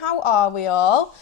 how are we all?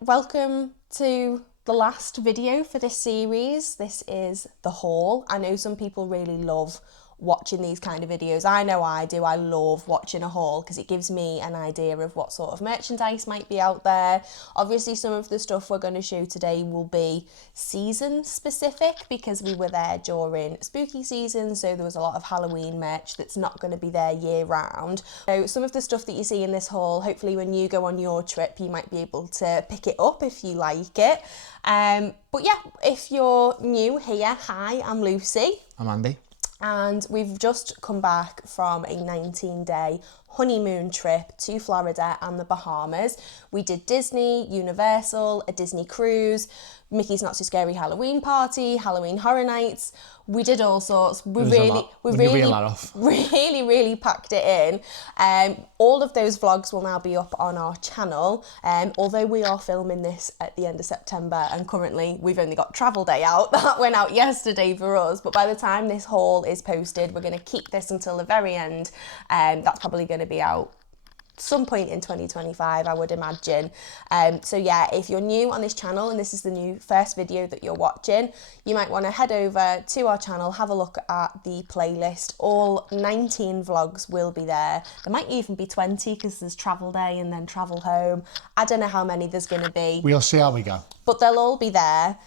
Welcome to the last video for this series. This is the haul. I know some people really love watching these kind of videos. I know I do. I love watching a haul because it gives me an idea of what sort of merchandise might be out there. Obviously some of the stuff we're going to show today will be season specific because we were there during spooky season, so there was a lot of Halloween merch that's not going to be there year round. So some of the stuff that you see in this haul, hopefully when you go on your trip you might be able to pick it up if you like it. But yeah, if you're new here, hi, I'm Lucy. I'm Andy. And we've just come back from a 19-day honeymoon trip to Florida and the Bahamas. We did Disney, Universal, a Disney cruise, Mickey's Not So Scary Halloween party, Halloween Horror Nights. We did all sorts. We really packed it in. All of those vlogs will now be up on our channel. Although we are filming this at the end of September and currently we've only got travel day out. That went out yesterday for us. But by the time this haul is posted, we're going to keep this until the very end. That's probably going to be out some point in 2025, I would imagine. So yeah, if you're new on this channel and this is the first video that you're watching, you might want to head over to our channel, have a look at the playlist. All 19 vlogs will be there. There might even be 20 because there's travel day and then travel home. I don't know how many there's going to be. We'll see how we go. But they'll all be there.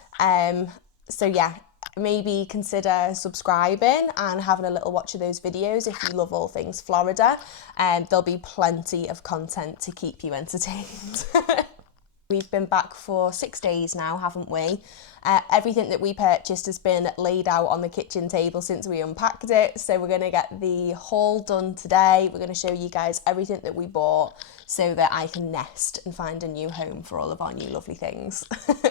So yeah, maybe consider subscribing and having a little watch of those videos if you love all things Florida. There'll be plenty of content to keep you entertained. We've been back for 6 days now, haven't we? Everything that we purchased has been laid out on the kitchen table since we unpacked it. So we're going to get the haul done today. We're going to show you guys everything that we bought so that I can nest and find a new home for all of our new lovely things.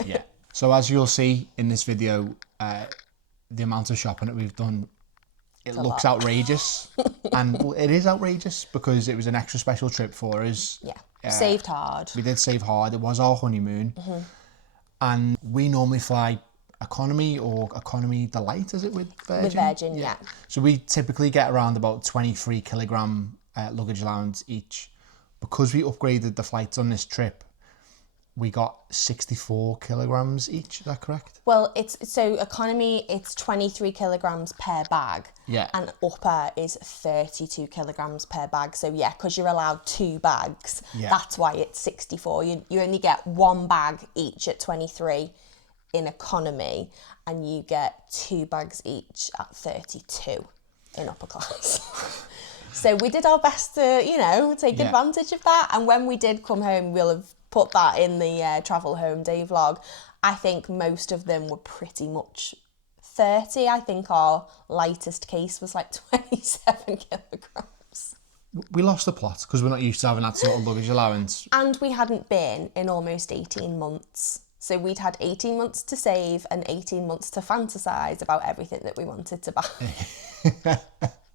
Yeah. So as you'll see in this video, the amount of shopping that we've done, it looks outrageous. And it is outrageous because it was an extra special trip for us. Yeah, saved hard. We did save hard. It was our honeymoon. Mm-hmm. And we normally fly economy or economy delight, is it, with Virgin? With Virgin, yeah. So we typically get around about 23 kilogram luggage allowance each. Because we upgraded the flights on this trip, we got 64 kilograms each, is that correct? Well, so economy, it's 23 kilograms per bag. Yeah. And upper is 32 kilograms per bag. So yeah, because you're allowed 2 bags, that's why it's 64. You only get 1 bag each at 23 in economy, and you get 2 bags each at 32 in upper class. So we did our best to, take advantage of that. And when we did come home, we'll have put that in the travel home day vlog. I think most of them were pretty much 30. I think our lightest case was like 27 kilograms. We lost the plot because we're not used to having that sort of luggage allowance. And we hadn't been in almost 18 months. So we'd had 18 months to save and 18 months to fantasise about everything that we wanted to buy.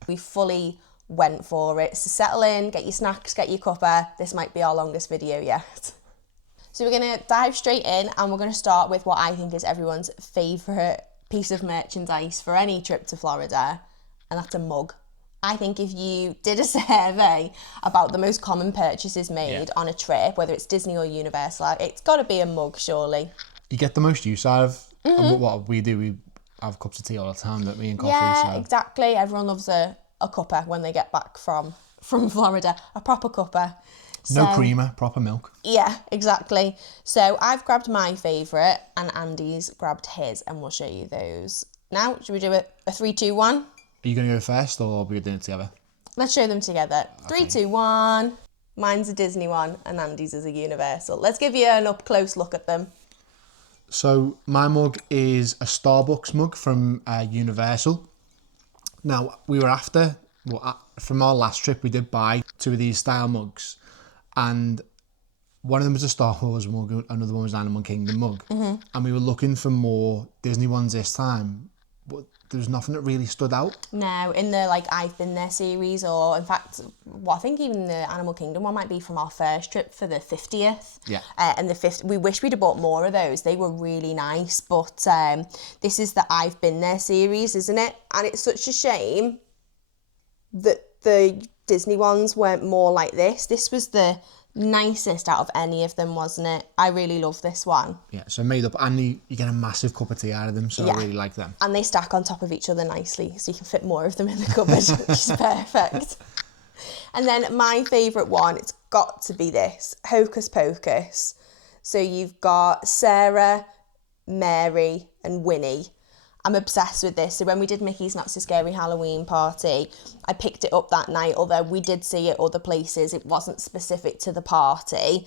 We fully went for it. So settle in, get your snacks, get your cuppa. This might be our longest video yet. So we're going to dive straight in and we're going to start with what I think is everyone's favourite piece of merchandise for any trip to Florida, and that's a mug. I think if you did a survey about the most common purchases made on a trip, whether it's Disney or Universal, it's got to be a mug, surely. You get the most use out of and what we do. We have cups of tea all the time, don't we, and coffee. Yeah, exactly. Everyone loves a cuppa when they get back from Florida, a proper cuppa. No creamer, proper milk. Yeah, exactly. So I've grabbed my favourite and Andy's grabbed his, and we'll show you those. Now, should we do a 3, 2, 1? Are you going to go first or are we doing it together? Let's show them together. Okay. 3, 2, 1. Mine's a Disney one and Andy's is a Universal. Let's give you an up-close look at them. So my mug is a Starbucks mug from Universal. Now, we were from our last trip, we did buy 2 of these style mugs. And one of them was a Star Wars mug, another one was an Animal Kingdom mug. Mm-hmm. And we were looking for more Disney ones this time, but there was nothing that really stood out. No, in the I've Been There series, or in fact, I think even the Animal Kingdom one might be from our first trip for the 50th. Yeah. And we wish we'd have bought more of those. They were really nice, but this is the I've Been There series, isn't it? And it's such a shame that the Disney ones weren't more like this. This was the nicest out of any of them, wasn't it? I really love this one. Yeah, so made up, and you get a massive cup of tea out of them, so Yeah. I really like them. And they stack on top of each other nicely, so you can fit more of them in the cupboard, which is perfect. And then my favourite one, it's got to be this, Hocus Pocus. So you've got Sarah, Mary and Winnie. I'm obsessed with this. So when we did Mickey's Not So Scary Halloween party, I picked it up that night, although we did see it other places. It wasn't specific to the party.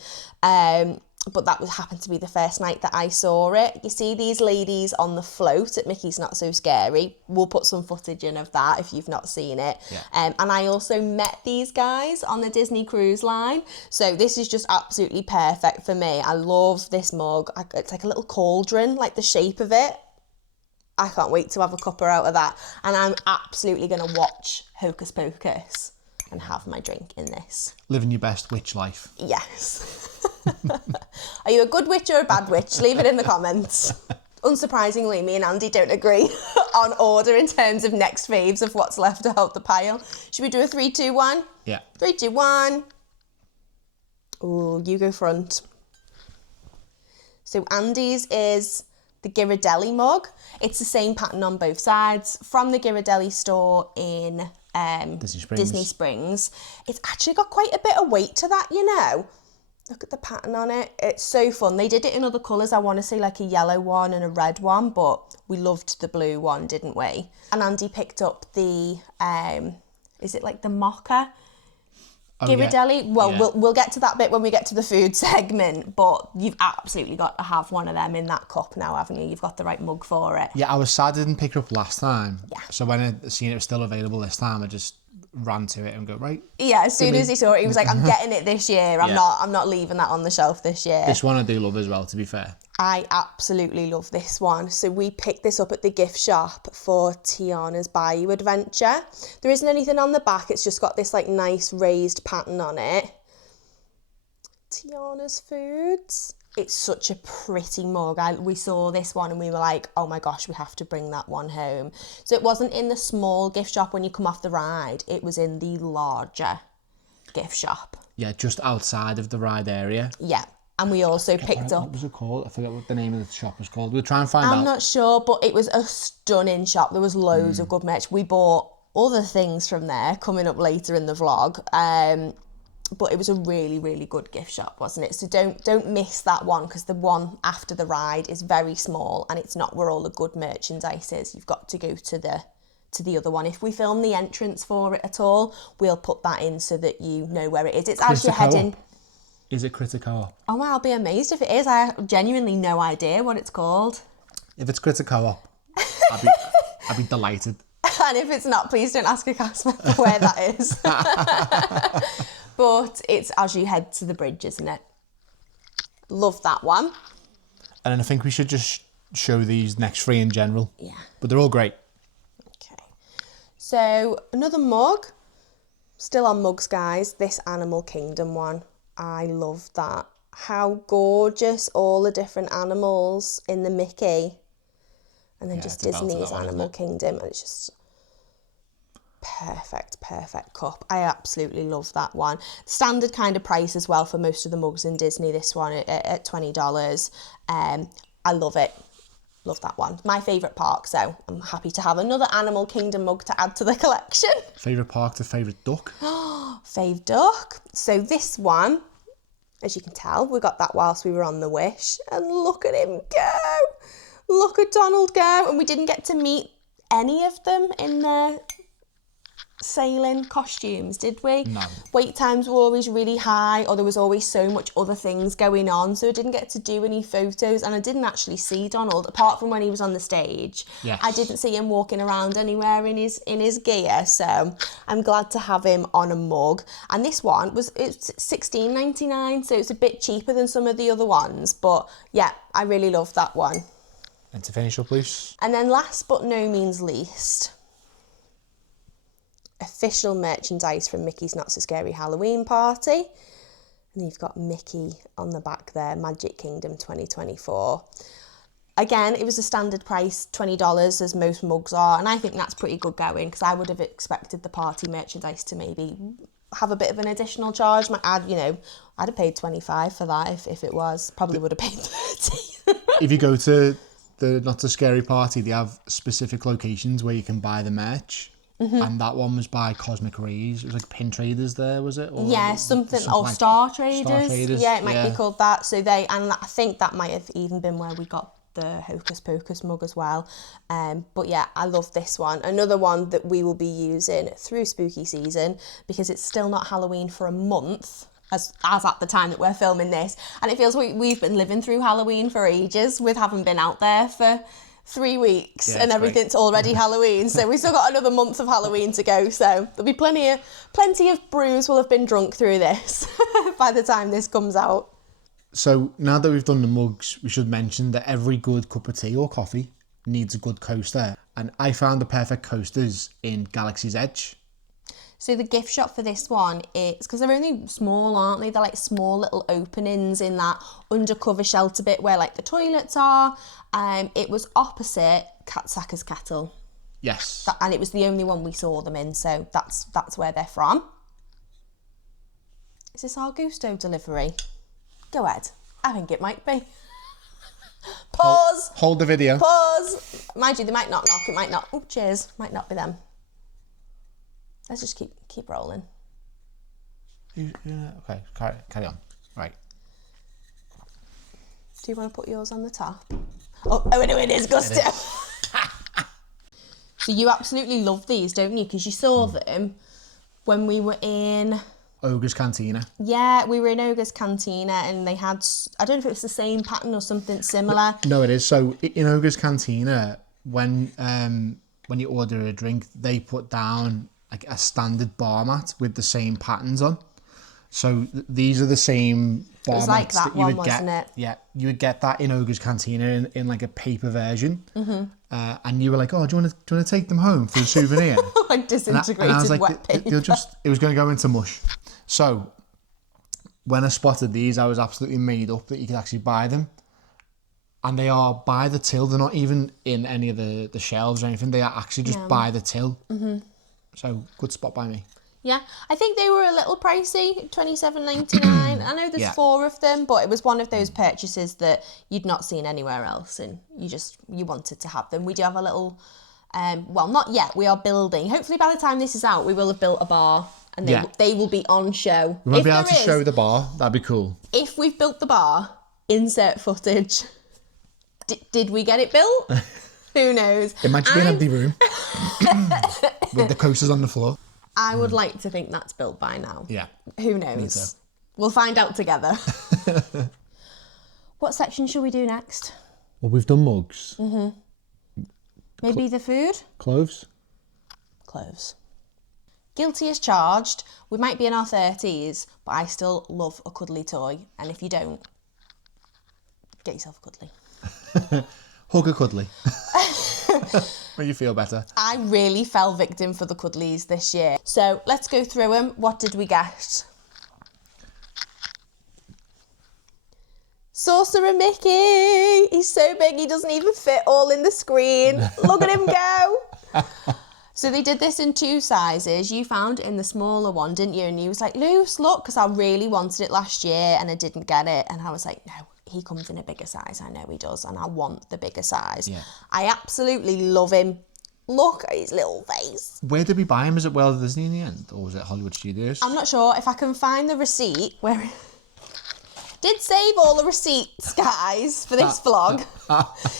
But that happened to be the first night that I saw it. You see these ladies on the float at Mickey's Not So Scary. We'll put some footage in of that if you've not seen it. Yeah. And I also met these guys on the Disney Cruise Line. So this is just absolutely perfect for me. I love this mug. It's like a little cauldron, like the shape of it. I can't wait to have a cuppa out of that. And I'm absolutely going to watch Hocus Pocus and have my drink in this. Living your best witch life. Yes. Are you a good witch or a bad witch? Leave it in the comments. Unsurprisingly, me and Andy don't agree on order in terms of next faves of what's left out the pile. Should we do a 3, 2, 1? Yeah. 3, 2, 1. Ooh, you go front. So Andy's is the Ghirardelli mug. It's the same pattern on both sides from the Ghirardelli store in Disney Springs. It's actually got quite a bit of weight to that, you know. Look at the pattern on it. It's so fun. They did it in other colours. I want to say like a yellow one and a red one, but we loved the blue one, didn't we? And Andy picked up the, is it like the mocha? Ghirardelli. Yeah. Well, Yeah. we'll get to that bit when we get to the food segment, but you've absolutely got to have one of them in that cup now, haven't you? You've got the right mug for it. Yeah, I was sad I didn't pick it up last time. Yeah. So when I seen it was still available this time, I just ran to it and go, right. Yeah, as soon as he saw it, he was like, I'm getting it this year. I'm Yeah. not leaving that on the shelf this year. This one I do love as well, to be fair. I absolutely love this one. So we picked this up at the gift shop for Tiana's Bayou Adventure. There isn't anything on the back. It's just got this like nice raised pattern on it. Tiana's Foods. It's such a pretty mug. We saw this one and we were like, oh my gosh, we have to bring that one home. So it wasn't in the small gift shop when you come off the ride. It was in the larger gift shop. Yeah, just outside of the ride area. Yeah. And we also picked up... What was it called? I forget what the name of the shop was called. We'll try and find out. I'm not sure, but it was a stunning shop. There was loads of good merch. We bought other things from there coming up later in the vlog. But it was a really, really good gift shop, wasn't it? So don't miss that one, because the one after the ride is very small and it's not where all the good merchandise is. You've got to go to the other one. If we film the entrance for it at all, we'll put that in so that you know where it is. It's as you're heading... Is it Critter Co-op? Oh, well, I'll be amazed if it is. I have genuinely no idea what it's called. If it's Critter Co-op, I'd be delighted. And if it's not, please don't ask a cast member where that is. But it's as you head to the bridge, isn't it? Love that one. And then I think we should just show these next 3 in general. Yeah. But they're all great. Okay. So another mug. Still on mugs, guys. This Animal Kingdom one. I love that. How gorgeous all the different animals in the Mickey. And then just Disney's Animal Kingdom. And it's just... perfect cup. I absolutely love that one. Standard kind of price as well for most of the mugs in Disney, this one at $20. I love it. Love that one. My favourite park, so I'm happy to have another Animal Kingdom mug to add to the collection. Favourite park to favourite duck? Fave duck. So this one, as you can tell, we got that whilst we were on the Wish. And look at him go. Look at Donald go. And we didn't get to meet any of them in their sailing costumes, did we? No. Wait times were always really high, or there was always so much other things going on, so I didn't get to do any photos, and I didn't actually see Donald apart from when he was on the stage. Yes. I didn't see him walking around anywhere in his gear, so I'm glad to have him on a mug. And this one it's $16.99, so it's a bit cheaper than some of the other ones, but yeah, I really love that one. And to finish up, please. And then last but no means least, official merchandise from Mickey's Not So Scary Halloween Party. And you've got Mickey on the back there, Magic Kingdom 2024. Again, it was a standard price, $20, as most mugs are. And I think that's pretty good going, because I would have expected the party merchandise to maybe have a bit of an additional charge. I'd have paid 25 for that if it was. Probably would have paid 30. If you go to the Not So Scary Party, they have specific locations where you can buy the merch. And that one was by Cosmic Rays. It was like Pin Traders there, was it? Or yeah, something or like Star Traders. Star Traders. Yeah, it might be called that. So and I think that might have even been where we got the Hocus Pocus mug as well. But yeah, I love this one. Another one that we will be using through spooky season, because it's still not Halloween for a month. As at the time that we're filming this. And it feels we've been living through Halloween for ages with having been out there for 3 weeks and everything's already Halloween. So we've still got another month of Halloween to go. So there'll be plenty of brews will have been drunk through this by the time this comes out. So now that we've done the mugs, we should mention that every good cup of tea or coffee needs a good coaster. And I found the perfect coasters in Galaxy's Edge. So the gift shop for this one is, because they're only small, aren't they? They're like small little openings in that undercover shelter bit where like the toilets are. It was opposite Catsacker's Kettle. Yes. And it was the only one we saw them in, so that's where they're from. Is this our Gusto delivery? Go ahead. I think it might be. Pause. Hold the video. Pause. Mind you, they might not knock. It might not. Oh, cheers. Might not be them. Let's just keep rolling. Okay, carry on. Right. Do you want to put yours on the top? Oh no, it is Gusto. So you absolutely love these, don't you? Because you saw them when we were in Ogre's Cantina. Yeah, we were in Ogre's Cantina and they had, I don't know if it was the same pattern or something similar. No, it is. So in Ogre's Cantina, when you order a drink, they put down like a standard bar mat with the same patterns on. So these are the same bar mats like that you one, would get. wasn't it? Yeah, you would get that in Ogre's Cantina in like a paper version. And you were like, oh, do you want to take them home for a souvenir? Like disintegrated and I was like, wet paper. It was going to go into mush. So when I spotted these, I was absolutely made up that you could actually buy them. And they are by the till. They're not even in any of the shelves or anything. They are actually just by the till. So good spot by me. Yeah, I think they were a little pricey, $27.99. I know there's 4 of them, but it was one of those purchases that you'd not seen anywhere else, and you wanted to have them. We do have a little, well, not yet. We are building. Hopefully, by the time this is out, we will have built a bar, and they will be on show. We might be able to show the bar. That'd be cool. If we've built the bar, insert footage. Did we get it built? Who knows? It might just be an empty room with the coasters on the floor. I would like to think that's built by now. Yeah. Who knows? So. We'll find out together. What section should we do next? Well, we've done mugs. Maybe the food? Clothes. Guilty as charged. We might be in our 30s, but I still love a cuddly toy. And if you don't, get yourself a cuddly. Hug a cuddly. Make you feel better. I really fell victim for the cuddlies this year. So let's go through them. What did we get? Sorcerer Mickey. He's so big he doesn't even fit all in the screen. Look at him go. So they did this in 2 sizes. You found it in the smaller one, didn't you? And you was like, Luce, look, because I really wanted it last year and I didn't get it. And I was like, no. He comes in a bigger size. I know he does, and I want the bigger size. Yeah. I absolutely love him. Look at his little face. Where did we buy him? Is it Walt Disney in the end, or was it Hollywood Studios? I'm not sure. If I can find the receipt where did save all the receipts, guys, for this vlog,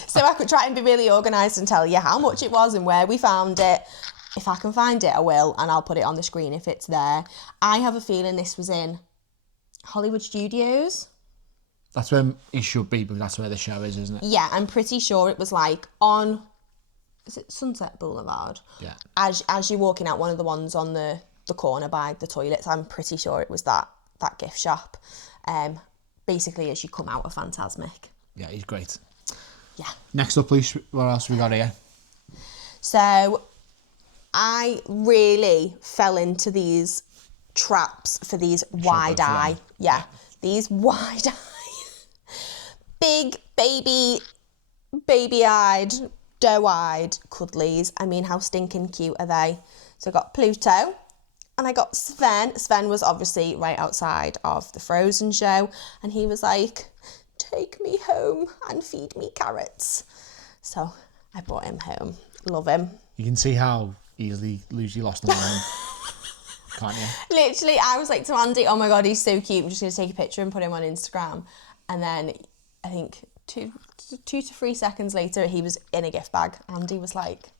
so I could try and be really organised and tell you how much it was and where we found it. If I can find it, I will, and I'll put it on the screen if it's there. I have a feeling this was in Hollywood Studios. That's where it should be, because that's where the show is, isn't it? Yeah, I'm pretty sure it was like on, is it Sunset Boulevard? Yeah. As you're walking out one of the ones on the corner by the toilets, I'm pretty sure it was that gift shop. Basically, as you come out of Phantasmic. Yeah, he's great. Yeah. Next up, please, what else we got here? So, I really fell into these traps for these wide eye. Yeah, these wide eye. Big baby-eyed, doe-eyed cuddlies. I mean, how stinking cute are they? So I've got Pluto and I got Sven. Sven was obviously right outside of the Frozen show, and he was like, take me home and feed me carrots. So I brought him home. Love him. You can see how easily Lucy lost her mind, can't you? Literally, I was like to Andy, oh my God, he's so cute. I'm just going to take a picture and put him on Instagram. And then I think two to 3 seconds later, he was in a gift bag. Andy was like,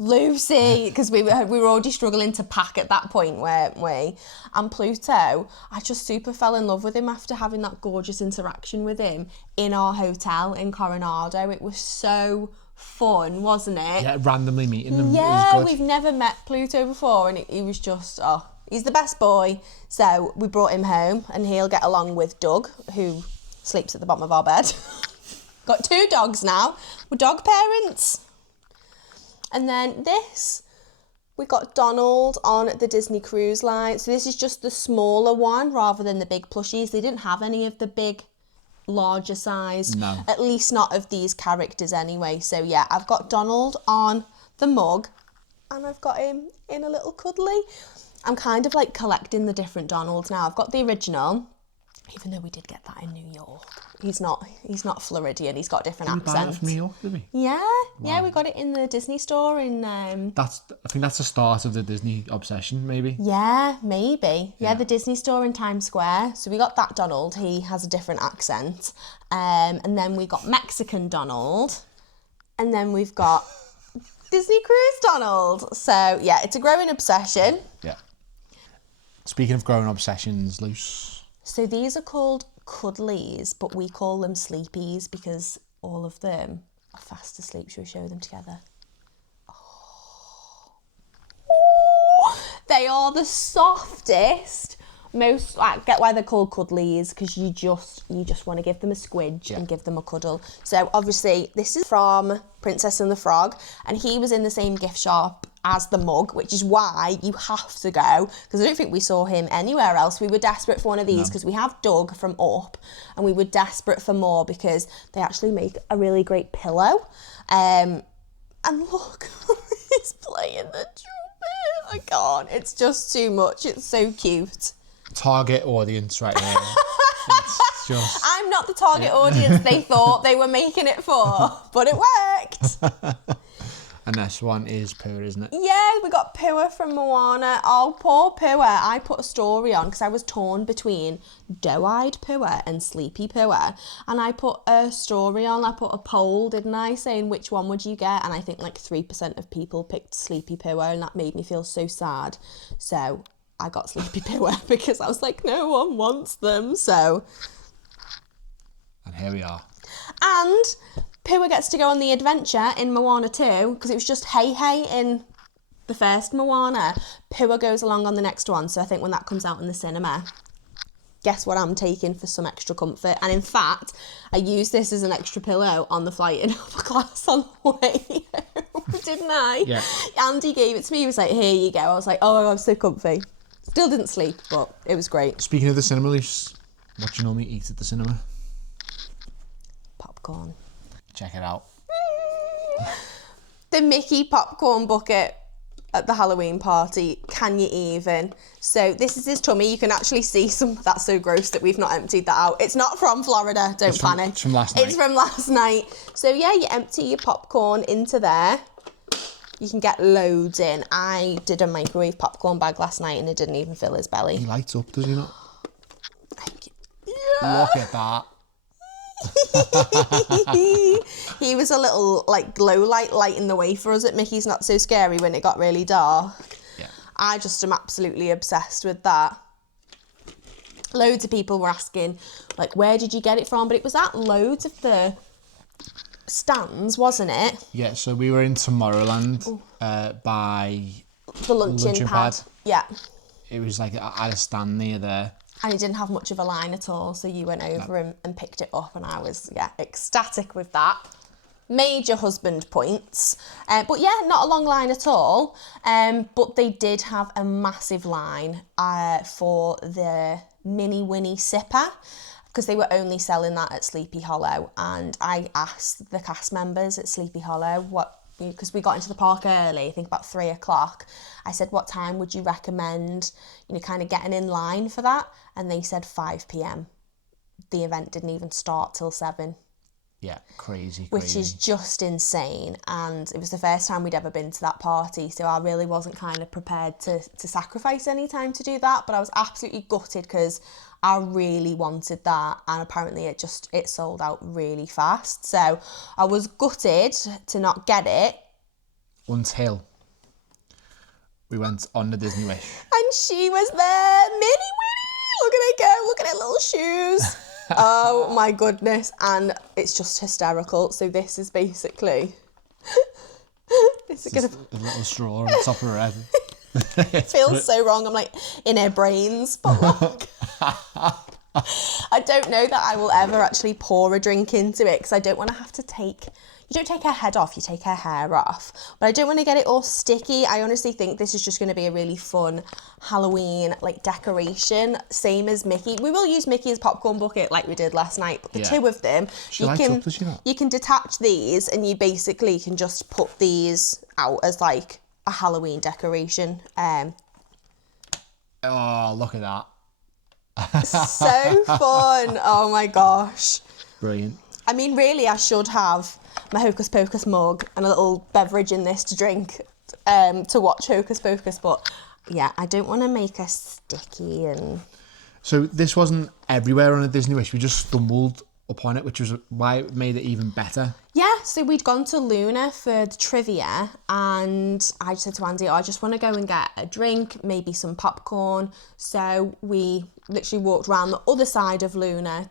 Lucy, because we were already struggling to pack at that point, weren't we? And Pluto, I just super fell in love with him after having that gorgeous interaction with him in our hotel in Coronado. It was so fun, wasn't it? Yeah, randomly meeting them. Yeah, it was good. We've never met Pluto before, and he was just, he's the best boy. So we brought him home, and he'll get along with Doug, who sleeps at the bottom of our bed. Got 2 dogs now. We're dog parents. And then this, we got Donald on the Disney Cruise Line. So this is just the smaller one rather than the big plushies. They didn't have any of the big, larger size. No. At least not of these characters anyway. So yeah, I've got Donald on the mug and I've got him in a little cuddly. I'm kind of like collecting the different Donalds now. I've got the original, even though we did get that in New York. He's not Floridian, he's got a different accent. Did we buy it from New York, did we? Yeah, yeah, we got it in the Disney store in... I think that's the start of the Disney obsession, maybe. Yeah, maybe. Yeah, the Disney store in Times Square. So we got that Donald, he has a different accent. And then we got Mexican Donald. And then we've got Disney Cruise Donald. So yeah, it's a growing obsession. Yeah. Speaking of growing obsessions, Luce. So these are called Cuddlies, but we call them Sleepies because all of them are fast asleep. Shall we show them together? Oh. They are the softest, most, I get why they're called Cuddlies, because you just want to give them a squidge and give them a cuddle. So obviously this is from Princess and the Frog, and he was in the same gift shop as the mug, which is why you have to go, because I don't think we saw him anywhere else. We were desperate for one of these because we have Doug from Up, and we were desperate for more because they actually make a really great pillow. And look, he's playing the trumpet. I can't. It's just too much. It's so cute. Target audience right here. It's just... I'm not the target audience they thought they were making it for, but it worked. And this one is Pooh, isn't it? Yeah, we got Pooh from Moana. Oh, poor Pooh. I put a story on because I was torn between doe-eyed Pooh and sleepy Pooh. And I put a story on, I put a poll, didn't I, saying which one would you get? And I think like 3% of people picked sleepy Pooh, and that made me feel so sad. So I got sleepy Pooh because I was like, no one wants them. So. And here we are. And Pooh gets to go on the adventure in Moana 2, because it was just Hey Hey in the first Moana. Pooh goes along on the next one, so I think when that comes out in the cinema, guess what I'm taking for some extra comfort? And in fact, I used this as an extra pillow on the flight in upper class on the way home, didn't I? Yeah. Andy gave it to me, he was like, here you go. I was like, oh my God, I'm so comfy. Still didn't sleep, but it was great. Speaking of the cinema, Luce, what do you normally eat at the cinema? Popcorn. Check it out. The Mickey popcorn bucket at the Halloween party. Can you even? So this is his tummy. You can actually see some. That's so gross that we've not emptied that out. It's not from Florida. Don't panic. It's from last night. It's from last night. So yeah, you empty your popcorn into there. You can get loads in. I did a microwave popcorn bag last night and it didn't even fill his belly. He lights up, does he not? Yeah. Look at that. He was a little like glow light lighting the way for us at Mickey's Not So Scary when it got really dark. Yeah. I just am absolutely obsessed with that. Loads of people were asking like, where did you get it from? But it was at loads of the stands, wasn't it? Yeah, so we were in Tomorrowland by The luncheon pad. Yeah. It was like at a stand near there. And it didn't have much of a line at all, so you went over and picked it up, and I was, ecstatic with that. Major husband points. But yeah, not a long line at all. But they did have a massive line for the Mini Winnie Sipper, because they were only selling that at Sleepy Hollow. And I asked the cast members at Sleepy Hollow because we got into the park early, I think about 3 o'clock. I said, what time would you recommend, kind of getting in line for that? And they said 5 p.m. The event didn't even start till 7. Yeah, crazy. Which is just insane. And it was the first time we'd ever been to that party, so I really wasn't kind of prepared to sacrifice any time to do that. But I was absolutely gutted because I really wanted that, and apparently it sold out really fast. So I was gutted to not get it. Until we went on the Disney Wish. And she was there, Minnie Winnie! Look at her go, look at her little shoes. Oh my goodness, and it's just hysterical. So this is basically this is gonna a little straw on the top of her head. It feels so wrong. I'm like in her brains, but look. I don't know that I will ever actually pour a drink into it because I don't want to have to you don't take her head off, you take her hair off. But I don't want to get it all sticky. I honestly think this is just going to be a really fun Halloween decoration, same as Mickey. We will use Mickey as popcorn bucket like we did last night, but the two of them, you can detach these and you basically can just put these out as like a Halloween decoration. Oh, look at that. So fun. Oh my gosh. Brilliant. I mean, really, I should have my Hocus Pocus mug and a little beverage in this to drink to watch Hocus Pocus, but yeah, I don't want to make her sticky. And so this wasn't everywhere on a Disney Wish. We just stumbled upon it, which was why it made it even better. Yeah, so we'd gone to Luna for the trivia, and I just said to Andy, I just want to go and get a drink, maybe some popcorn. So we literally walked around the other side of Luna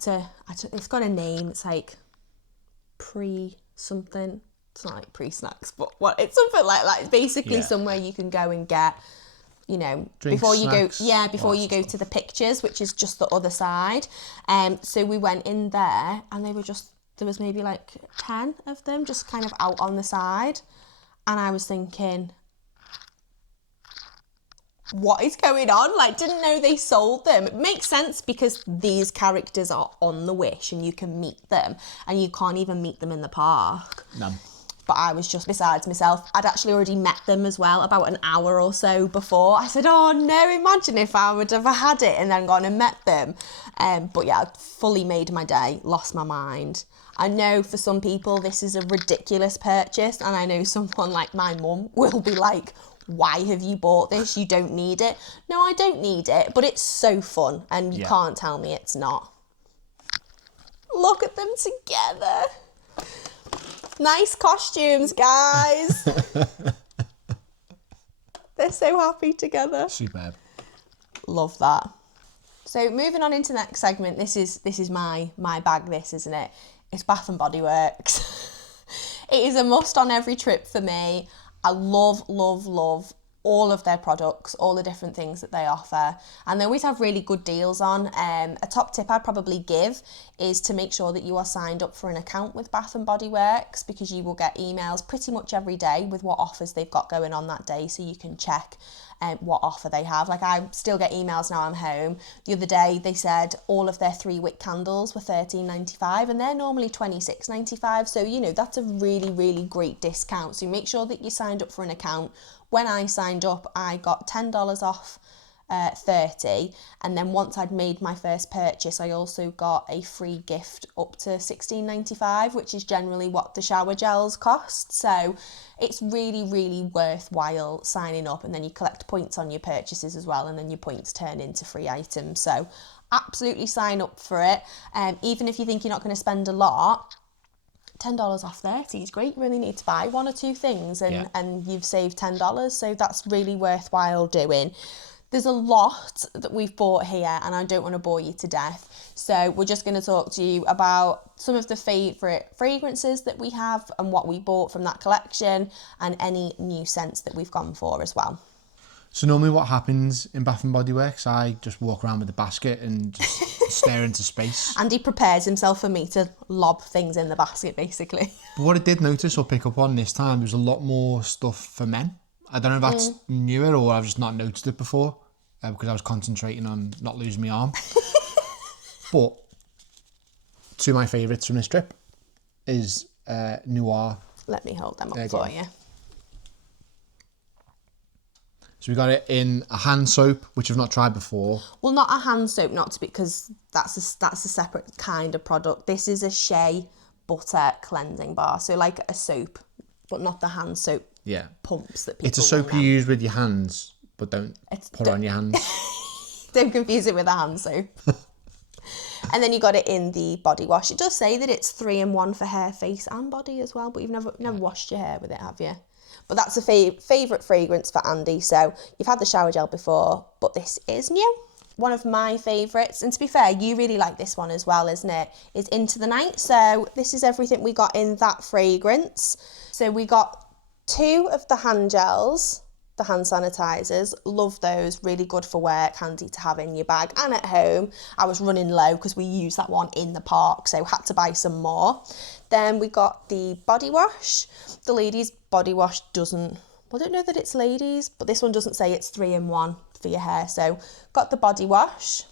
it's got a name, it's like something. It's not like pre-snacks, but it's something like that. It's basically somewhere you can go and get, Drinks, before you snacks, go to the pictures, which is just the other side. So we went in there, and there was maybe like 10 of them just kind of out on the side, and I was thinking, what is going on? Didn't know they sold them. It makes sense because these characters are on the Wish and you can meet them, and you can't even meet them in the park. No. But I was just besides myself. I'd actually already met them as well about an hour or so before. I said, oh no, imagine if I would have had it and then gone and met them. But yeah, it fully made my day, lost my mind. I know for some people this is a ridiculous purchase, and I know someone like my mum will be like, why have you bought this? You don't need it. No, I don't need it, but it's so fun, and you can't tell me it's not. Look at them together. Nice costumes, guys. They're so happy together. Superb. Love that. So moving on into the next segment, this is my bag, this, isn't it? It's Bath and Body Works. It is a must on every trip for me. I love all of their products, all the different things that they offer, and they always have really good deals on. A top tip I'd probably give is to make sure that you are signed up for an account with Bath and Body Works, because you will get emails pretty much every day with what offers they've got going on that day, so you can check what offer they have. I still get emails now I'm home. The other day they said all of their 3-wick candles were $13.95 and they're normally $26.95, so that's a really, really great discount. So make sure that you signed up for an account. When I signed up, I got $10 off 30, and then once I'd made my first purchase, I also got a free gift up to $16.95, which is generally what the shower gels cost. So it's really, really worthwhile signing up, and then you collect points on your purchases as well, and then your points turn into free items. So absolutely sign up for it. Even if you think you're not going to spend a lot, $10 off 30 is great. You really need to buy 1 or 2 things and you've saved $10, so that's really worthwhile doing. There's a lot that we've bought here, and I don't want to bore you to death. So we're just going to talk to you about some of the favourite fragrances that we have and what we bought from that collection, and any new scents that we've gone for as well. So normally what happens in Bath and Body Works, I just walk around with a basket and just stare into space. And he prepares himself for me to lob things in the basket, basically. But what I did notice or pick up on this time, there's a lot more stuff for men. I don't know if that's newer or I've just not noticed it before because I was concentrating on not losing my arm. But 2 of my favourites from this trip is Noir. Let me hold them up for you. So we got it in a hand soap, which I've not tried before. Well, not a hand soap, not to be, because that's a separate kind of product. This is a shea butter cleansing bar, so like a soap, but not the hand soap pumps that people. It's a soap you use with your hands, but don't put it on your hands. Don't confuse it with a hand soap. And then you got it in the body wash. It does say that it's 3-in-1 for hair, face and body as well, but you've never washed your hair with it, have you? But that's a favourite fragrance for Andy. So you've had the shower gel before, but this is new. One of my favourites, and to be fair, you really like this one as well, isn't it? Is Into the Night. So this is everything we got in that fragrance. So we got 2 of the hand gels, the hand sanitizers. Love those, really good for work, handy to have in your bag and at home. I was running low because we used that one in the park, so had to buy some more. Then we got the body wash. The ladies body wash doesn't, I don't know that it's ladies, but this one doesn't say it's 3-in-1 for your hair. So got the body wash.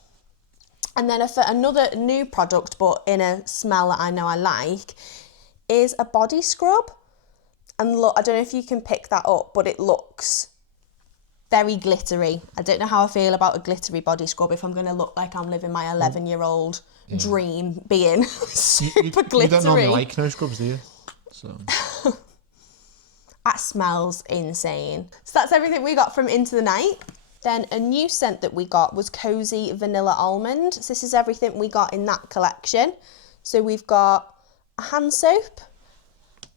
And then for another new product, but in a smell that I know I like, is a body scrub. And look, I don't know if you can pick that up, but it looks very glittery. I don't know how I feel about a glittery body scrub, if I'm going to look like I'm living my 11-year-old dream being super glittery. You don't normally like no scrubs, do you? So. That smells insane. So that's everything we got from Into the Night. Then a new scent that we got was Cozy Vanilla Almond. So this is everything we got in that collection. So we've got a hand soap,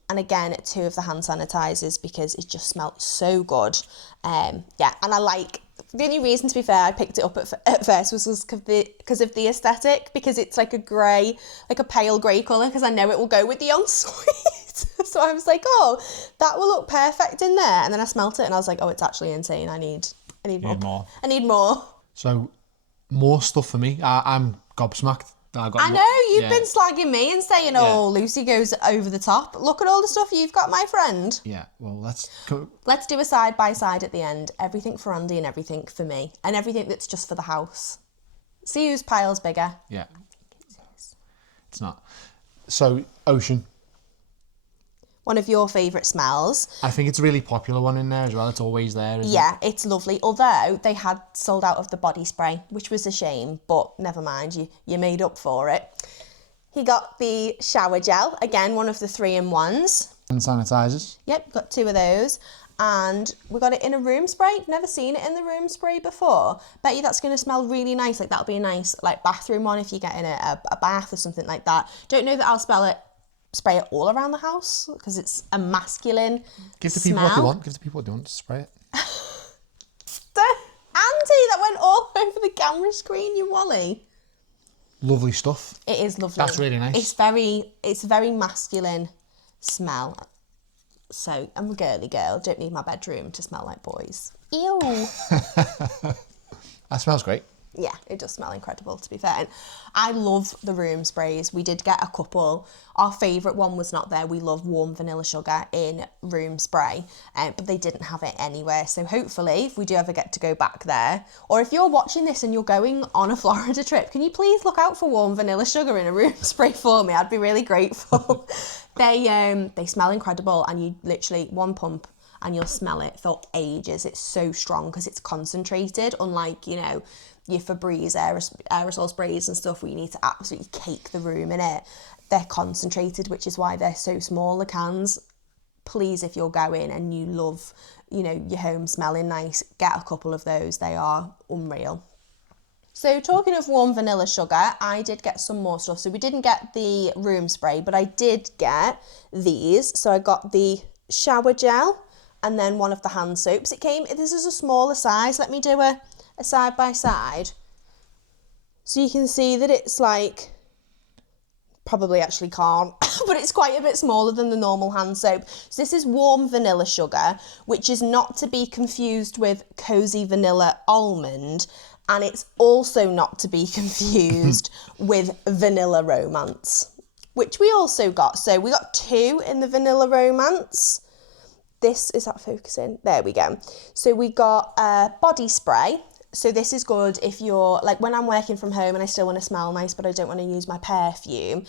and again 2 of the hand sanitizers because it just smelled so good. And I like, the only reason, to be fair, I picked it up at first was because of the aesthetic, because it's like a grey, like a pale grey colour, because I know it will go with the ensuite. So I was like, oh, that will look perfect in there. And then I smelt it and I was like, oh, it's actually insane. I need more. I need more. So more stuff for me. I'm gobsmacked. I know, you've been slagging me and saying, Lucy goes over the top. Look at all the stuff you've got, my friend. Yeah, well, let's do a side-by-side at the end. Everything for Andy and everything for me. And everything that's just for the house. See whose pile's bigger. Yeah. It's not. So, Ocean. One of your favourite smells. I think it's a really popular one in there as well. It's always there, isn't it? It's lovely. Although they had sold out of the body spray, which was a shame, but never mind, you made up for it. He got the shower gel, again, one of the 3-in-1s. And sanitizers. Yep, got 2 of those. And we got it in a room spray. Never seen it in the room spray before. Bet you that's going to smell really nice. Like, that'll be a nice bathroom one if you get in a bath or something like that. Don't know that I'll spray it all around the house because it's a masculine Give the people smell. what they want. Give the people what they want to spray it. Andy, that went all over the camera screen, you Wally. Lovely stuff. It is lovely. That's really nice. It's a very masculine smell. So I'm a girly girl. Don't need my bedroom to smell like boys. Ew. That smells great. Yeah, it does smell incredible, to be fair. And I love the room sprays. We did get a couple. Our favourite one was not there. We love warm vanilla sugar in room spray, but they didn't have it anywhere. So hopefully, if we do ever get to go back there, or if you're watching this and you're going on a Florida trip, can you please look out for warm vanilla sugar in a room spray for me? I'd be really grateful. They smell incredible, and you literally one pump and you'll smell it for ages. It's so strong because it's concentrated, unlike, your Febreze aerosol sprays and stuff where you need to absolutely cake the room in it. They're concentrated, which is why they're so small, the cans. Please, if you're going and you love, your home smelling nice, get a couple of those. They are unreal. So talking of warm vanilla sugar, I did get some more stuff. So we didn't get the room spray, but I did get these. So I got the shower gel and then one of the hand soaps. This is a smaller size. Let me do a side by side. So you can see that it's like, probably actually can't, but it's quite a bit smaller than the normal hand soap. So this is warm vanilla sugar, which is not to be confused with Cozy Vanilla Almond. And it's also not to be confused with Vanilla Romance, which we also got. So we got 2 in the Vanilla Romance. Is that focusing? There we go. So we got a body spray. So this is good if you're, like when I'm working from home and I still want to smell nice, but I don't want to use my perfume.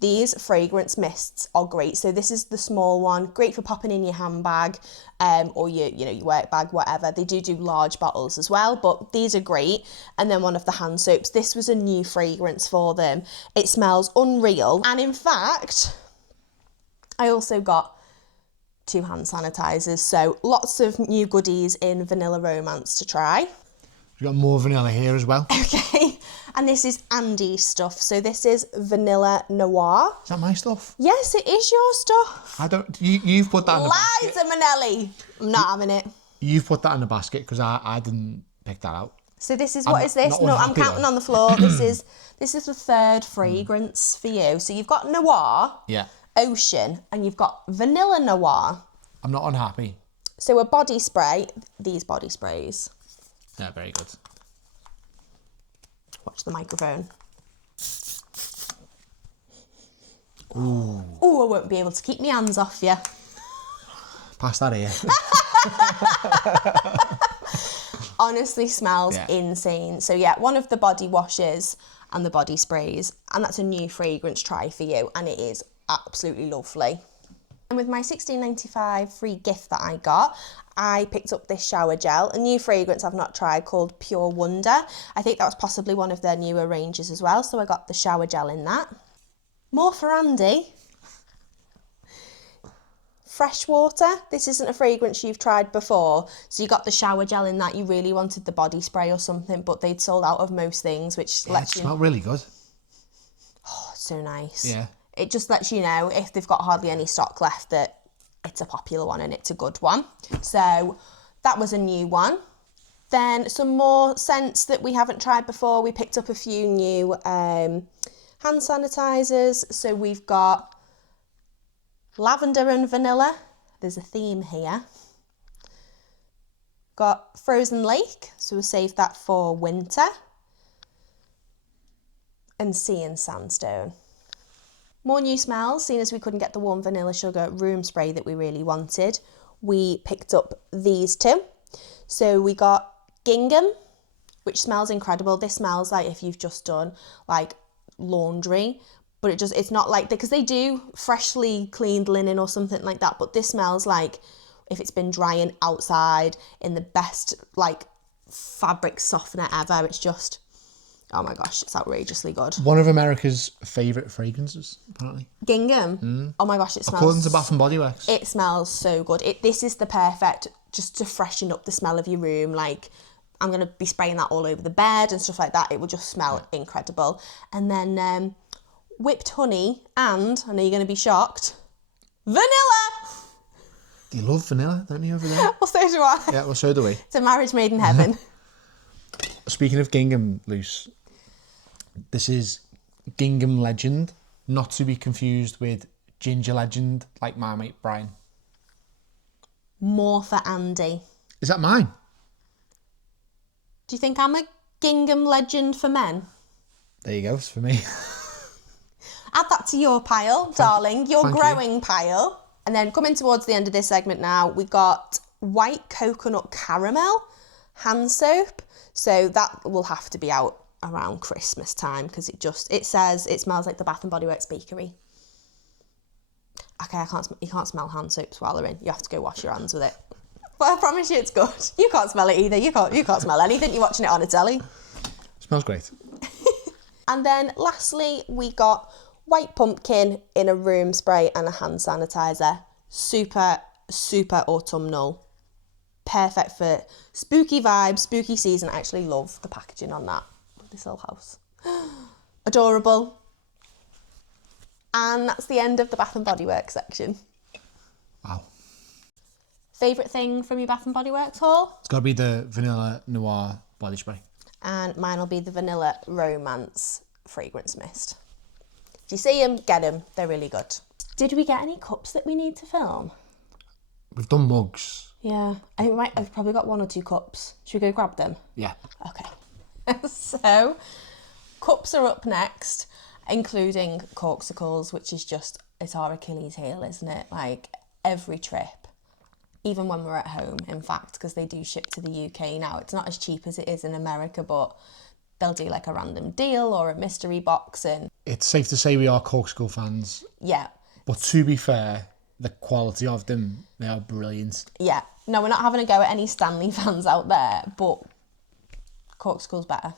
These fragrance mists are great. So this is the small one, great for popping in your handbag, or your work bag, whatever. They do large bottles as well, but these are great. And then one of the hand soaps. This was a new fragrance for them. It smells unreal. And in fact, I also got 2 hand sanitizers. So lots of new goodies in Vanilla Romance to try. We've got more vanilla here as well. Okay, and this is Andy's stuff. So this is Vanilla Noir. Is that my stuff? Yes, it is your stuff. I don't. You've put that in the basket. Liza Minnelli. I'm not having it. You've put that in the basket because I didn't pick that out. So this is what is this? No, I'm counting on the floor. This is the 3rd fragrance for you. So you've got Noir, Yeah. Ocean, and you've got Vanilla Noir. I'm not unhappy. So a body spray. These body sprays. Yeah, very good. Watch the microphone. Ooh. Ooh, I won't be able to keep my hands off you. Pass that here. Honestly smells insane. So yeah, one of the body washes and the body sprays, and that's a new fragrance try for you, and it is absolutely lovely. And with my $16.95 free gift that I got, I picked up this shower gel, a new fragrance I've not tried called Pure Wonder. I think that was possibly one of their newer ranges as well, so I got the shower gel in that. More for Andy. Fresh water. This isn't a fragrance you've tried before, so you got the shower gel in that. You really wanted the body spray or something, but they'd sold out of most things, which lets you... It smelled really good. Oh, so nice. Yeah. It just lets you know, if they've got hardly any stock left, that it's a popular one and it's a good one. So that was a new one. Then some more scents that we haven't tried before. We picked up a few new hand sanitizers. So we've got lavender and vanilla. There's a theme here. Got Frozen Lake, so we'll save that for winter. And Sea and Sandstone. More new smells, seeing as we couldn't get the warm vanilla sugar room spray that we really wanted. We picked up these 2. So we got Gingham, which smells incredible. This smells like if you've just done like laundry, but it's not like, because they do freshly cleaned linen or something like that, but this smells like if it's been drying outside in the best like fabric softener ever. It's just... oh my gosh, it's outrageously good. One of America's favourite fragrances, apparently. Gingham? Oh my gosh, it smells... according to Bath and Body Works. It smells so good. This is the perfect, just to freshen up the smell of your room. Like, I'm going to be spraying that all over the bed and stuff like that. It will just smell incredible. And then whipped honey and, I know you're going to be shocked, vanilla! You love vanilla, don't you, over there? Well, so do I. Yeah, well, so do we. It's a marriage made in heaven. Speaking of gingham, Luce, this is Gingham Legend, not to be confused with Ginger Legend, like my mate Brian. More for Andy. Is that mine? Do you think I'm a Gingham Legend for men? There you go, it's for me. Add that to your pile, darling, your growing pile. And then coming towards the end of this segment now, we got White Coconut Caramel hand soap. So that will have to be out around Christmas time, because it says it smells like the Bath and Body Works bakery. Okay, you can't smell hand soaps while they're in. You have to go wash your hands with it. But I promise you it's good. You can't smell it either. You can't smell anything. You're watching it on a telly. Smells great. And then lastly, we got White Pumpkin in a room spray and a hand sanitizer. Super, super autumnal. Perfect for spooky vibes, spooky season. I actually love the packaging on that. This little house. Adorable. And that's the end of the Bath and Body Works section. Wow. Favourite thing from your Bath and Body Works haul? It's got to be the Vanilla Noir body spray. And mine will be the Vanilla Romance fragrance mist. If you see them, get them. They're really good. Did we get any cups that we need to film? We've done mugs. Yeah, I've probably got 1 or 2 cups. Should we go grab them? Yeah. Okay. So, cups are up next, including Corkcicles, which is just, it's our Achilles heel, isn't it? Like, every trip, even when we're at home, in fact, because they do ship to the UK now. It's not as cheap as it is in America, but they'll do like a random deal or a mystery box, and It's safe to say we are Corkcicle fans, yeah. but to be fair, the quality of them, they are brilliant. Yeah. No, we're not having a go at any Stanley fans out there, but Corksicle's better.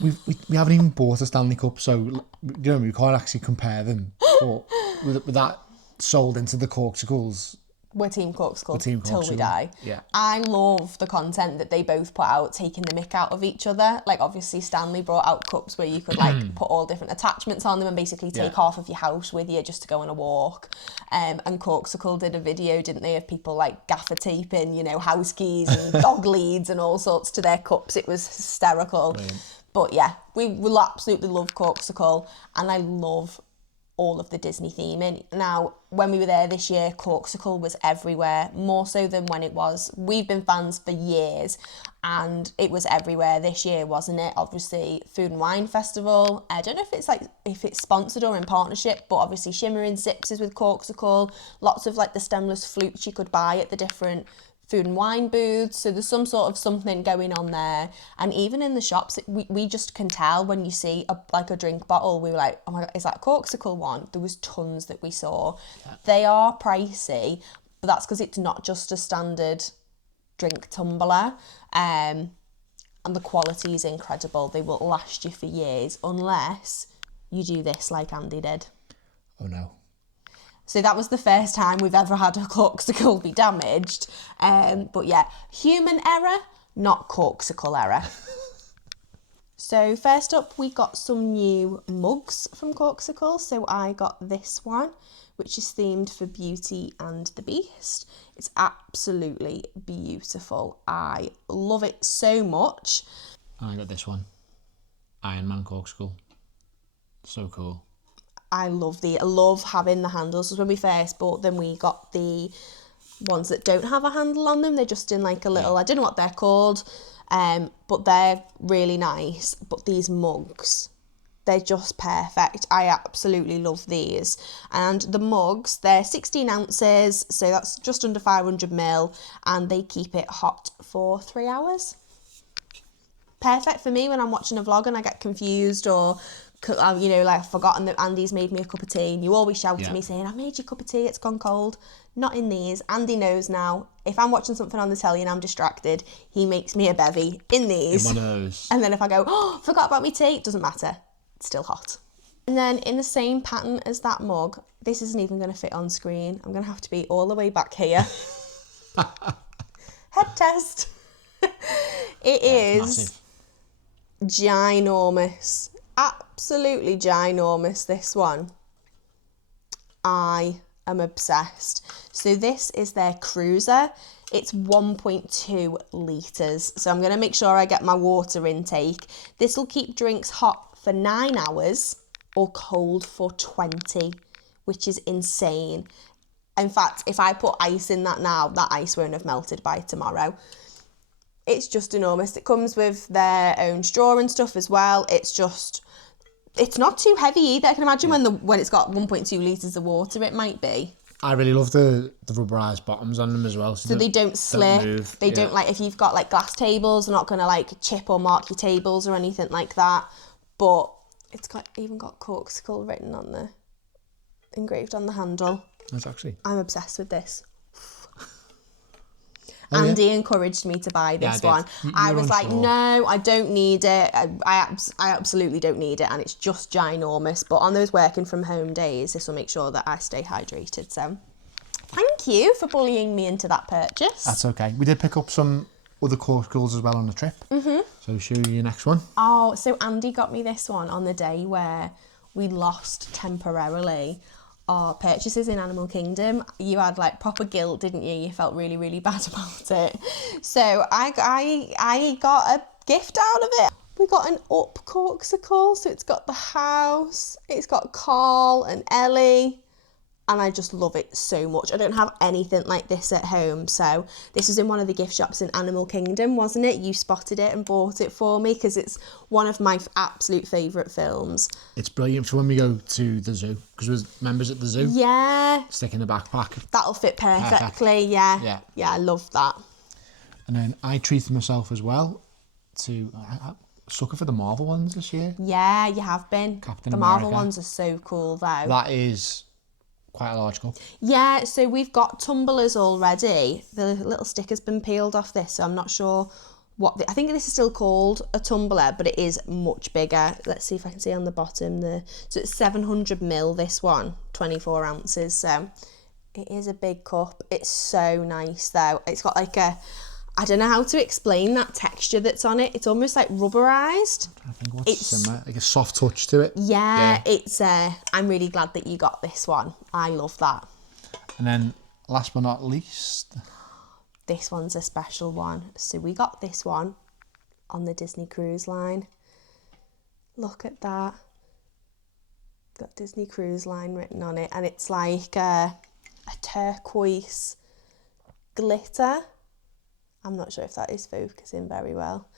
We haven't even bought a Stanley Cup, so we can't actually compare them. But with that sold into the Corksicles, We're Team Corkcicle Team till we Corkcicle, die. yeah. I love the content that they both put out, taking the mick out of each other. Like, obviously, Stanley brought out cups where you could, like, put all different attachments on them and basically take half of your house with you just to go on a walk. And Corkcicle did a video, didn't they, of people, like, gaffer taping, you know, house keys and dog leads and all sorts to their cups. It was hysterical. Brilliant. But, yeah, we will absolutely love Corkcicle, and I love all of the Disney theming. Now, when we were there this year, Corkcicle was everywhere, more so than when it was. We've been fans for years, and it was everywhere this year, wasn't it? Obviously, Food and Wine Festival. I don't know if it's sponsored or in partnership, but obviously Shimmering Sips is with Corkcicle. Lots of like the stemless flutes you could buy at the different food and wine booths, so there's some sort of something going on there. And even in the shops, we just can tell when you see a drink bottle. We were like, oh my god, is that a Corkcicle one? There was tons that we saw. They are pricey, but that's because it's not just a standard drink tumbler, and the quality is incredible. They will last you for years unless you do this like Andy did. Oh no. So that was the first time we've ever had a Corkcicle be damaged. But yeah, human error, not Corkcicle error. So first up, we got some new mugs from Corkcicle. So I got this one, which is themed for Beauty and the Beast. It's absolutely beautiful. I love it so much. I got this one, Iron Man Corkcicle. So cool. I love having the handles. So when we first bought them, we got the ones that don't have a handle on them. They're just in like a little, I don't know what they're called, but they're really nice. But these mugs, they're just perfect. I absolutely love these. And the mugs, they're 16 ounces, so that's just under 500 ml, and they keep it hot for 3 hours. Perfect for me when I'm watching a vlog and I get confused, or you know, like I've forgotten that Andy's made me a cup of tea, and you always shout at me saying, I made you a cup of tea, it's gone cold. Not in these. Andy knows now, if I'm watching something on the telly and I'm distracted, he makes me a bevy in these. In one of those. And then if I go, oh, forgot about my tea, it doesn't matter. It's still hot. And then in the same pattern as that mug, this isn't even going to fit on screen. I'm going to have to be all the way back here. Head test. It is ginormous. Absolutely ginormous, this one. I am obsessed. So this is their cruiser. It's 1.2 litres. So I'm going to make sure I get my water intake. This will keep drinks hot for 9 hours or cold for 20, which is insane. In fact, if I put ice in that now, that ice won't have melted by tomorrow. It's just enormous. It comes with their own straw and stuff as well. It's not too heavy either. I can imagine when it's got 1.2 litres of water, it might be. I really love the rubberised bottoms on them as well. So they don't slip. They don't, like, if you've got like glass tables, they're not going to like chip or mark your tables or anything like that. But it's even got Corkcicle written on the, engraved on the handle. That's actually. I'm obsessed with this. Andy encouraged me to buy this one. I was like, no, I don't need it. I absolutely don't need it, and it's just ginormous. But on those working from home days, this will make sure that I stay hydrated. So thank you for bullying me into that purchase. That's okay. We did pick up some other Corkcicles as well on the trip. So I'll show you your next one. Oh, so Andy got me this one on the day where we lost temporarily our purchases in Animal Kingdom. You had like proper guilt, didn't you? You felt really, really bad about it. So I got a gift out of it. We got an up Corkcicle, so it's got the house, it's got Carl and Ellie, and I just love it so much. I don't have anything like this at home, so this was in one of the gift shops in Animal Kingdom, wasn't it? You spotted it and bought it for me because it's one of my absolute favourite films. It's brilliant for when we go to the zoo, because we're members at the zoo. Yeah. Stick in the backpack. That'll fit perfectly, yeah. Yeah, I love that. And then I treated myself as well to, sucker for the Marvel ones this year. Yeah, you have been. Captain the America. Marvel ones are so cool though. That is quite a large cup. Yeah, so we've got tumblers already. The little sticker's been peeled off this, so I'm not sure I think this is still called a tumbler, but it is much bigger. Let's see if I can see on the bottom. So it's 700ml, this one, 24 ounces. So it is a big cup. It's so nice though. It's got like I don't know how to explain that texture that's on it. It's almost like rubberized. I think what's in there? Like a soft touch to it. Yeah. It's I'm really glad that you got this one. I love that. And then last but not least, this one's a special one. So we got this one on the Disney Cruise Line. Look at that. Got Disney Cruise Line written on it, and it's like a turquoise glitter. I'm not sure if that is focusing very well,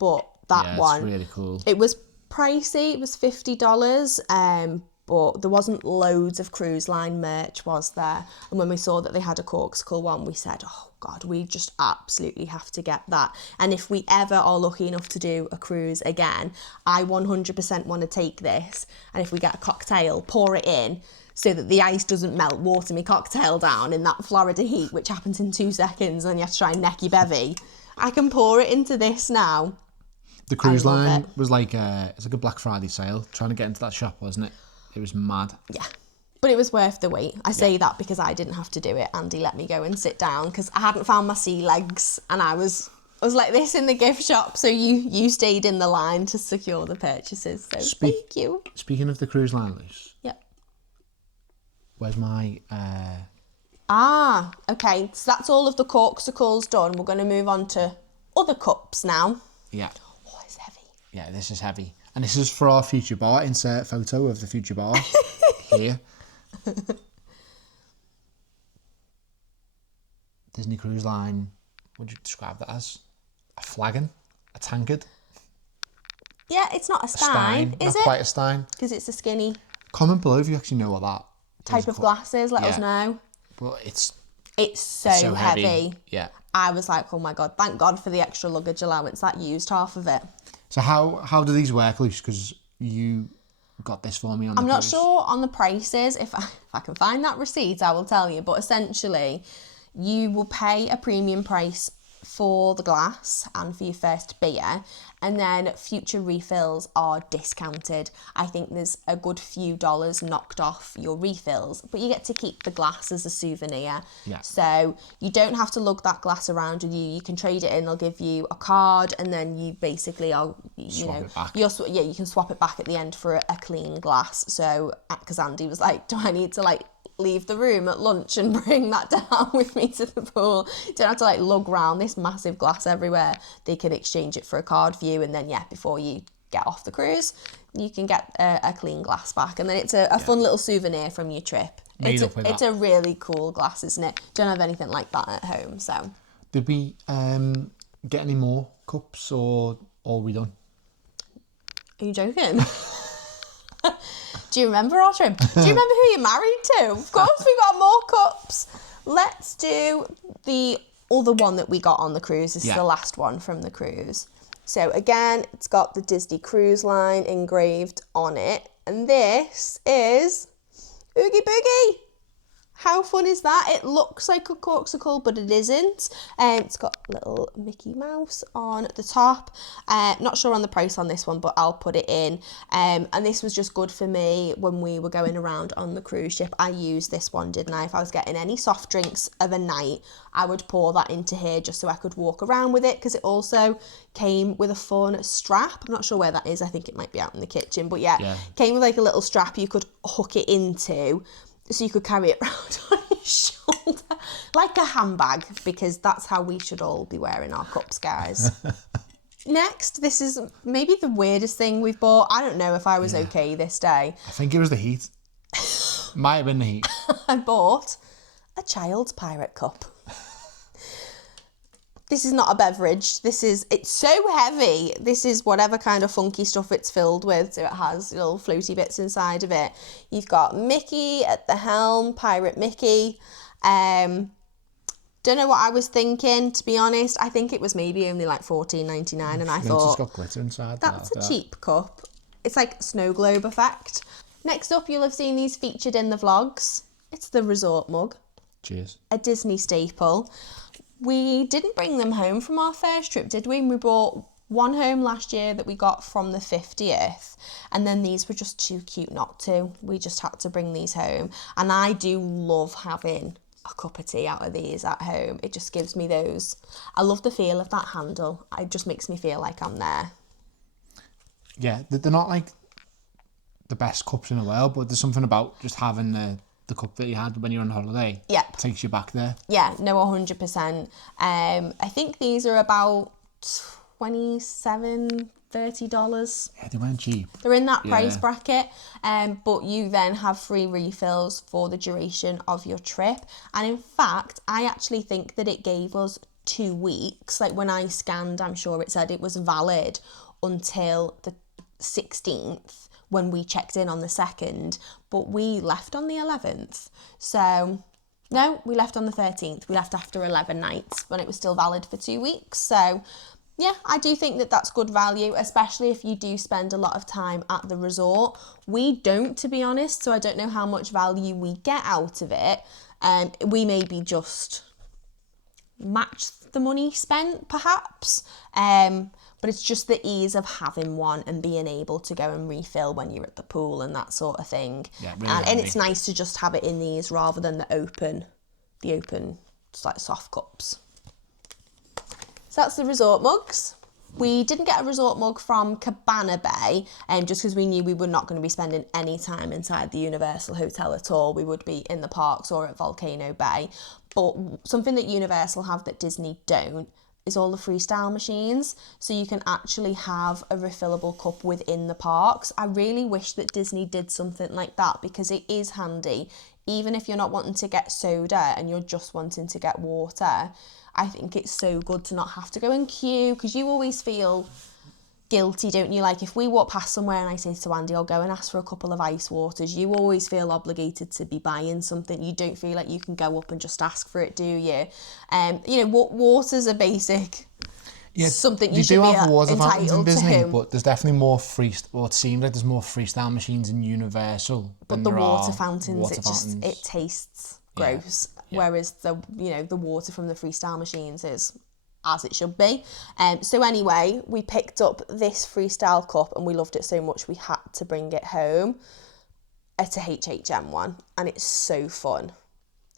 but that one, it's really cool. It was pricey. It was $50, but there wasn't loads of cruise line merch, was there? And when we saw that they had a Corkcicle one, we said, oh God, we just absolutely have to get that. And if we ever are lucky enough to do a cruise again, I 100% want to take this. And if we get a cocktail, pour it in so that the ice doesn't melt, water me cocktail down in that Florida heat, which happens in 2 seconds, and you have to try and neck your bevy. I can pour it into this now. The cruise line was like it's like a Black Friday sale. Trying to get into that shop, wasn't it? It was mad. Yeah. But it was worth the wait. I say that because I didn't have to do it. Andy let me go and sit down because I hadn't found my sea legs, and I was like this in the gift shop. So you stayed in the line to secure the purchases. So thank you. Speaking of the cruise line, Luce. Yep. Where's my... okay. So that's all of the Corkcicles done. We're going to move on to other cups now. Yeah. Oh, it's heavy. Yeah, this is heavy. And this is for our future bar. Insert photo of the future bar here. Disney Cruise Line, what would you describe that as? A flagon? A tankard? Yeah, it's not a stein, is not it? Quite a stein. Because it's a skinny Comment below if you actually know what that type of glass is. Let us know. But it's so heavy. Yeah. I was like, oh my God, thank God for the extra luggage allowance. That used half of it. So how do these work, Luce? Because you got this for me on the I'm not cruise. sure on the prices. If I can find that receipt, I will tell you. But essentially, you will pay a premium price for the glass and for your first beer, and then future refills are discounted. I think there's a good few dollars knocked off your refills, but you get to keep the glass as a souvenir. Yeah. So you don't have to lug that glass around with you. You can trade it in. They'll give you a card, and then you basically are, you can swap it back at the end for a clean glass. So because Andy was like, do I need to leave the room at lunch and bring that down with me to the pool? You don't have to lug round this massive glass everywhere. They can exchange it for a card for you, and then before you get off the cruise, you can get a clean glass back, and then it's a fun little souvenir from your trip. It's a really cool glass, isn't it? Don't have anything like that at home. So did we get any more cups, or are we done? Are you joking? Do you remember our trip? Do you remember who you're married to? Of course we got more cups. Let's do the other one that we got on the cruise. This is the last one from the cruise. So again, it's got the Disney Cruise Line engraved on it. And this is Oogie Boogie. How fun is that? It looks like a Corkcicle, but it isn't. It's got a little Mickey Mouse on the top. Not sure on the price on this one, but I'll put it in. And this was just good for me when we were going around on the cruise ship. I used this one, didn't I? If I was getting any soft drinks of a night, I would pour that into here just so I could walk around with it, because it also came with a fun strap. I'm not sure where that is. I think it might be out in the kitchen. But came with a little strap you could hook it into, so you could carry it around on your shoulder like a handbag, because that's how we should all be wearing our cups, guys. Next, this is maybe the weirdest thing we've bought. I don't know if I was okay this day. I think it was the heat. Might have been the heat. I bought a child's pirate cup. This is not a beverage. It's so heavy. This is whatever kind of funky stuff it's filled with. So it has little floaty bits inside of it. You've got Mickey at the helm, Pirate Mickey. Don't know what I was thinking, to be honest. I think it was maybe only like $14.99, and I thought, it's got glitter inside. that's a cheap cup. It's like snow globe effect. Next up, you'll have seen these featured in the vlogs. It's the resort mug. Cheers. A Disney staple. We didn't bring them home from our first trip, did we? We brought one home last year that we got from the 50th, and then these were just too cute not to. We just had to bring these home, and I do love having a cup of tea out of these at home. It just gives me those. I love the feel of that handle. It just makes me feel like I'm there. Yeah, they're not like the best cups in the world, but there's something about just having the cup that you had when you're on holiday. Yep. Takes you back there. Yeah, no, 100%. I think these are about $27, $30. Yeah, they weren't cheap. They're in that price bracket, but you then have free refills for the duration of your trip. And in fact, I actually think that it gave us 2 weeks. Like when I scanned, I'm sure it said it was valid until the 16th when we checked in on the 2nd, but we left on the 11th. So no, we left on the 13th. We left after 11 nights when it was still valid for 2 weeks. So yeah, I do think that that's good value, especially if you do spend a lot of time at the resort. We don't, to be honest, so I don't know how much value we get out of it. We maybe just match the money spent, perhaps. But it's just the ease of having one and being able to go and refill when you're at the pool and that sort of thing. Yeah, really and it's nice to just have it in these rather than the open, just like soft cups. So that's the resort mugs. We didn't get a resort mug from Cabana Bay, just because we knew we were not going to be spending any time inside the Universal Hotel at all. We would be in the parks or at Volcano Bay. But something that Universal have that Disney don't is all the freestyle machines. So you can actually have a refillable cup within the parks. I really wish that Disney did something like that because it is handy. Even if you're not wanting to get soda and you're just wanting to get water, I think it's so good to not have to go and queue, because you always feel guilty, don't you? Like if we walk past somewhere and I say to Andy, I'll go and ask for a couple of ice waters, you always feel obligated to be buying something. You don't feel like you can go up and just ask for it, do you? Waters are basic. Yeah, something you should be entitled to. But there's definitely more it seems like there's more freestyle machines in Universal. But the water fountains, it tastes gross. Yeah. Whereas the water from the freestyle machines is as it should be. So anyway, we picked up this freestyle cup and we loved it so much we had to bring it home. It's a HHM one and it's so fun.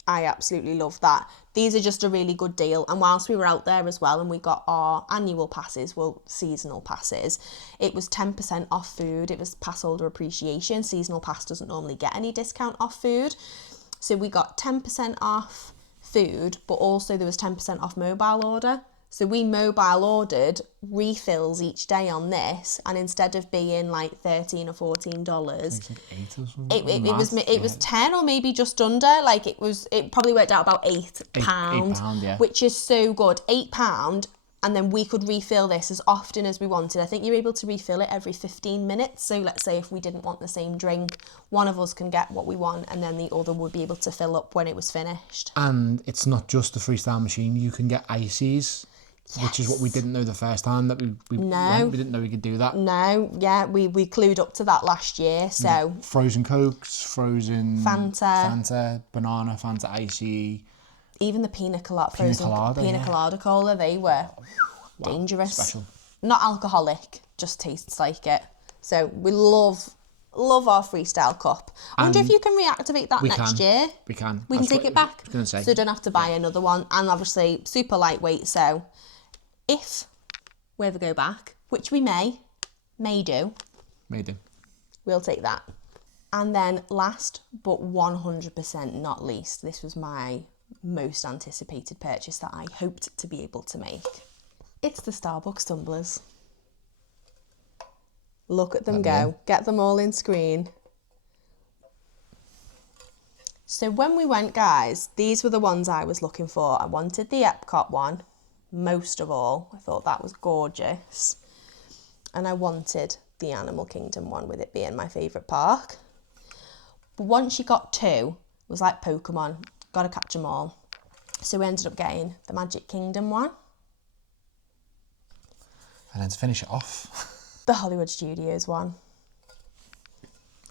I absolutely love that. These are just a really good deal. And whilst we were out there as well and we got our annual passes, seasonal passes, it was 10% off food. It was pass holder appreciation. Seasonal pass doesn't normally get any discount off food. So we got 10% off food, but also there was 10% off mobile order. So we mobile ordered refills each day on this, and instead of being like $13 or $14, it was 10 or maybe just under. Like it probably worked out about £8, yeah. Which is so good. £8, and then we could refill this as often as we wanted. I think you're able to refill it every 15 minutes. So let's say if we didn't want the same drink, one of us can get what we want, and then the other would be able to fill up when it was finished. And it's not just the freestyle machine. You can get ices. Yes. Which is what we didn't know the first time that we went. We didn't know we could do that. No, yeah, we clued up to that last year. So yeah. Frozen Cokes, frozen Fanta, banana, Fanta icy. Even the pina colada cola, they were dangerous. Special. Not alcoholic, just tastes like it. So we love our freestyle cup. I wonder if you can reactivate that next year. We can. We can take it back. I was gonna say. So you don't have to buy another one. And obviously super lightweight, so if we ever go back, which we may do, we'll take that. And then last but 100% not least, this was my most anticipated purchase that I hoped to be able to make. It's the Starbucks tumblers. Look at them go. Get them all in screen. So when we went, guys, these were the ones I was looking for. I wanted the Epcot one. Most of all, I thought that was gorgeous. And I wanted the Animal Kingdom one, with it being my favourite park. But once you got two, it was like Pokemon. Got to catch them all. So we ended up getting the Magic Kingdom one. And then to finish it off, the Hollywood Studios one.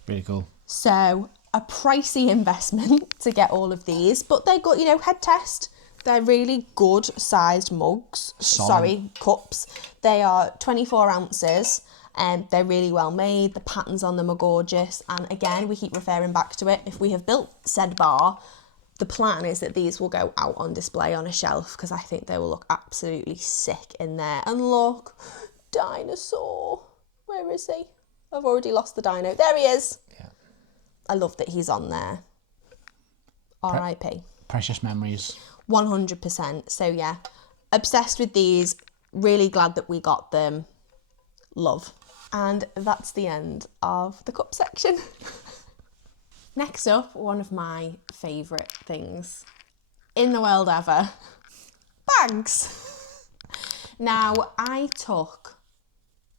Really cool. So a pricey investment to get all of these, but they got, you know, head test. They're really good sized mugs. Cups. They are 24 ounces and they're really well made. The patterns on them are gorgeous. And again, we keep referring back to it. If we have built said bar, the plan is that these will go out on display on a shelf because I think they will look absolutely sick in there. And look, dinosaur. Where is he? I've already lost the dino. There he is. Yeah. I love that he's on there. R.I.P. Precious memories. 100%. So yeah, obsessed with these. Really glad that we got them. Love. And that's the end of the cup section. Next up, one of my favourite things in the world ever. Bags. Now, I took...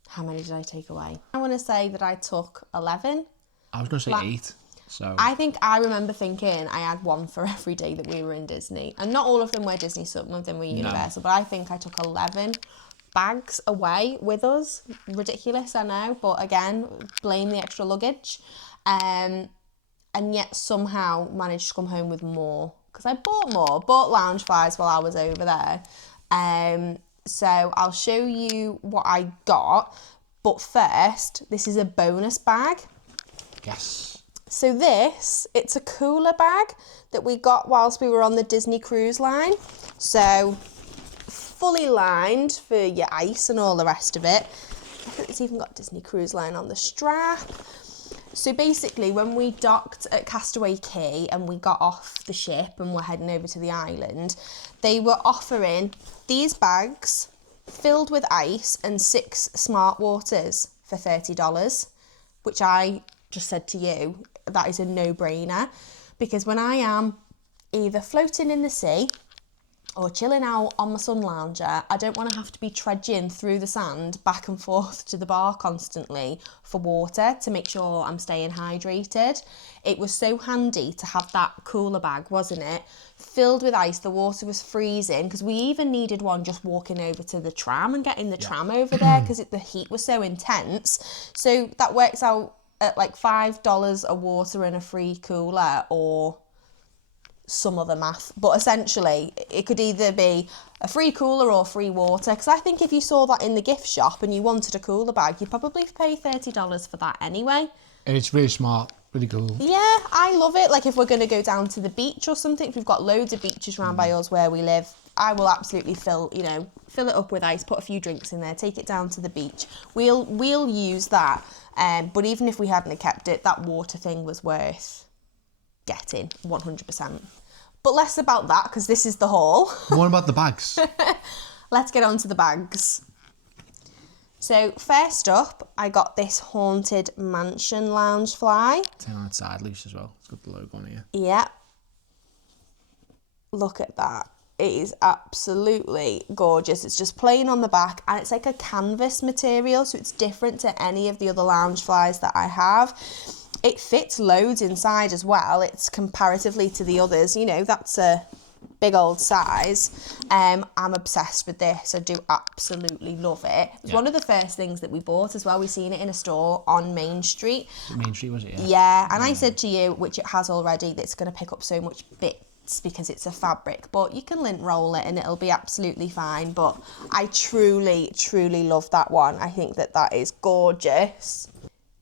How many did I take away? I want to say that I took 11. I was going to say 8. So I think I remember thinking I had one for every day that we were in Disney. And not all of them were Disney, some of them were Universal. But I think I took 11 bags away with us. Ridiculous, I know. But again, blame the extra luggage. And yet somehow managed to come home with more. Because I bought more. Bought Loungeflys while I was over there. So I'll show you what I got. But first, this is a bonus bag. Yes. So this, it's a cooler bag that we got whilst we were on the Disney cruise line. So fully lined for your ice and all the rest of it. I think it's even got Disney Cruise Line on the strap. So basically when we docked at Castaway Cay and we got off the ship and we're heading over to the island, they were offering these bags filled with ice and 6 smart waters for $30, which I just said to you, that is a no-brainer, because when I am either floating in the sea or chilling out on my sun lounger, I don't want to have to be trudging through the sand back and forth to the bar constantly for water to make sure I'm staying hydrated. It was so handy to have that cooler bag, wasn't it? Filled with ice, the water was freezing because we even needed one just walking over to the tram and getting the tram over there because the heat was so intense. So that works out at like $5 a water and a free cooler, or some other math, but essentially it could either be a free cooler or free water, because I think if you saw that in the gift shop and you wanted a cooler bag, you'd probably pay $30 for that anyway. And it's really smart, really cool. Yeah, I love it. Like if we're going to go down to the beach or something, if we've got loads of beaches around by us where we live, I will absolutely fill it up with ice, put a few drinks in there, take it down to the beach. We'll use that. But even if we hadn't kept it, that water thing was worth getting 100%. But less about that because this is the haul. What about the bags? Let's get on to the bags. So first up, I got this Haunted Mansion Loungefly. It's on its side loose as well. It's got the logo on here. Yeah. Look at that. It is absolutely gorgeous. It's just plain on the back and it's like a canvas material, so it's different to any of the other Loungeflys that I have. It fits loads inside as well. It's comparatively to the others, that's a big old size. I'm obsessed with this. I do absolutely love it. It's one of the first things that we bought as well. We seen it in a store on Main Street. Main Street, was it? Yeah, and I said to you, which it has already, that it's going to pick up so much bits because it's a fabric, but you can lint roll it and it'll be absolutely fine. But I truly, truly love that one. I think that is gorgeous.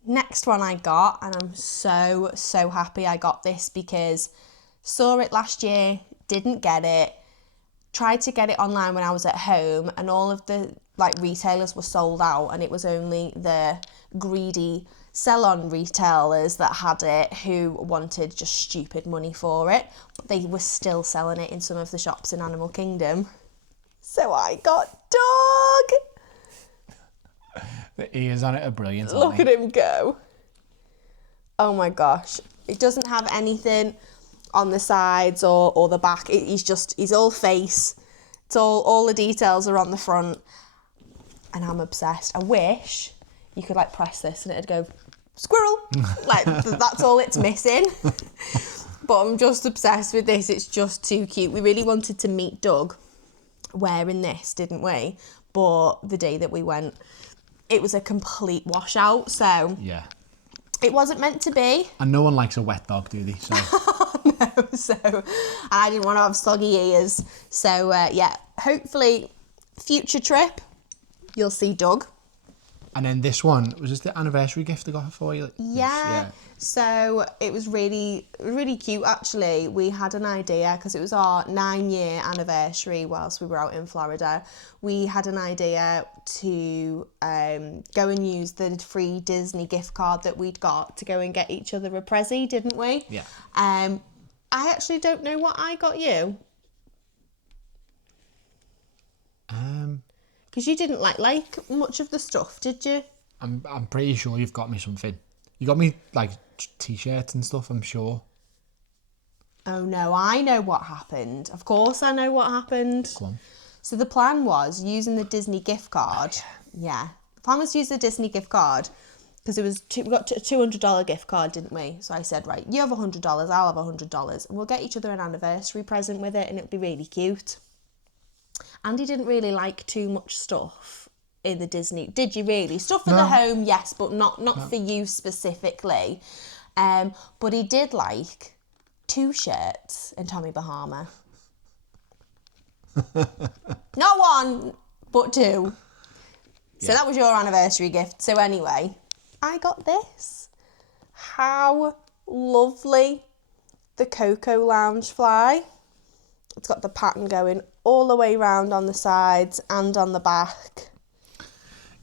Next one I got, and I'm so, so happy I got this because saw it last year, didn't get it, tried to get it online when I was at home and all of the retailers were sold out and it was only the greedy sell-on retailers that had it who wanted just stupid money for it, but they were still selling it in some of the shops in Animal Kingdom. So I got Dog! The ears on it are brilliant. Look at him go. Oh my gosh. It doesn't have anything on the sides or the back. He's all face. It's all the details are on the front. And I'm obsessed. I wish you could press this and it'd go, squirrel. That's all it's missing. but I'm just obsessed with this. It's just too cute. We really wanted to meet Doug wearing this, didn't we? But the day that we went, it was a complete washout, so Yeah. it wasn't meant to be. And no one likes a wet dog, do they? So No, so I didn't want to have soggy ears. So yeah, hopefully future trip, you'll see Doug. and then this one was just the anniversary gift I got for you. Yeah. So it was really cute actually. We had an idea because it was our 9-year anniversary whilst we were out in Florida. We had an idea to go and use the free Disney gift card that we'd got to go and get each other a prezi, didn't we? Yeah. I actually don't know what I got you. Because you didn't like much of the stuff, did you? I'm pretty sure you've got me something. You got me like t-shirts and stuff, I'm sure. Oh no, I know what happened. Of course I know what happened. Go on. So the plan was using the Disney gift card. Yeah. The plan was to use the Disney gift card because we got a $200 gift card, didn't we? So I said, right, you have $100, I'll have $100 and we'll get each other an anniversary present with it and it'll be really cute. Andy didn't really like too much stuff in the Disney. Did you really? Stuff for the home, yes, but not for you specifically. But he did like 2 shirts in Tommy Bahama. Not 1, but 2. So that was your anniversary gift. So anyway, I got this. How lovely. The Coco Loungefly. It's got the pattern going all the way around on the sides and on the back.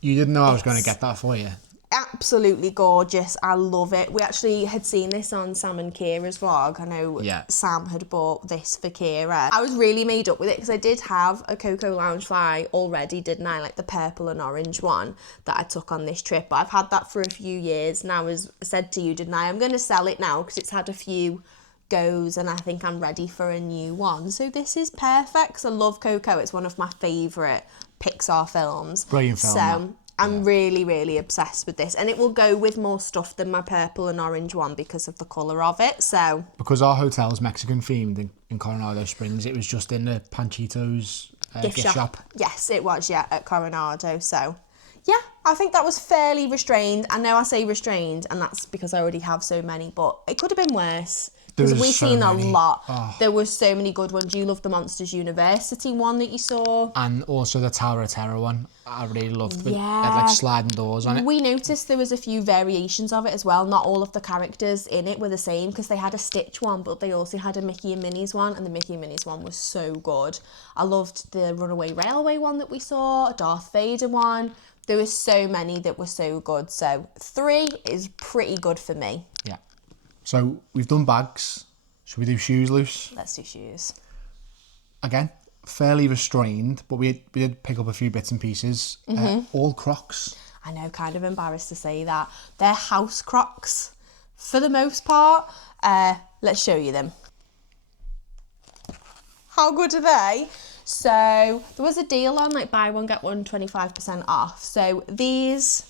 You didn't know I was going to get that for you. Absolutely gorgeous. I love it. We actually had seen this on Sam and Kira's vlog. I know Sam had bought this for Kira. I was really made up with it because I did have a Coco Loungefly already, didn't I? Like the purple and orange one that I took on this trip. But I've had that for a few years. And I was said to you, didn't I? I'm going to sell it now because it's had a few goes and I think I'm ready for a new one. So this is perfect 'cause I love Coco. It's one of my favourite Pixar films. Brilliant film. So I'm really obsessed with this and it will go with more stuff than my purple and orange one because of the colour of it. So because our hotel's Mexican themed in Coronado Springs, it was just in the Panchitos gift shop. Yes, it was, at Coronado. So yeah, I think that was fairly restrained. I know I say restrained and that's because I already have so many, but it could have been worse. Because we've seen a lot. Oh. There were so many good ones. You loved the Monsters University one that you saw. And also the Tower of Terror one. I really loved it. It had like sliding doors on it. We noticed there was a few variations of it as well. Not all of the characters in it were the same because they had a Stitch one, but they also had a Mickey and Minnie's one, and the Mickey and Minnie's one was so good. I loved the Runaway Railway one that we saw, a Darth Vader one. There were so many that were so good. So 3 is pretty good for me. Yeah. So we've done bags. Should we do shoes loose? Let's do shoes. Again, fairly restrained, but we did pick up a few bits and pieces. All Crocs. I know, kind of embarrassed to say that. They're house Crocs for the most part. Let's show you them. How good are they? So there was a deal on like buy one, get one 25% off. So these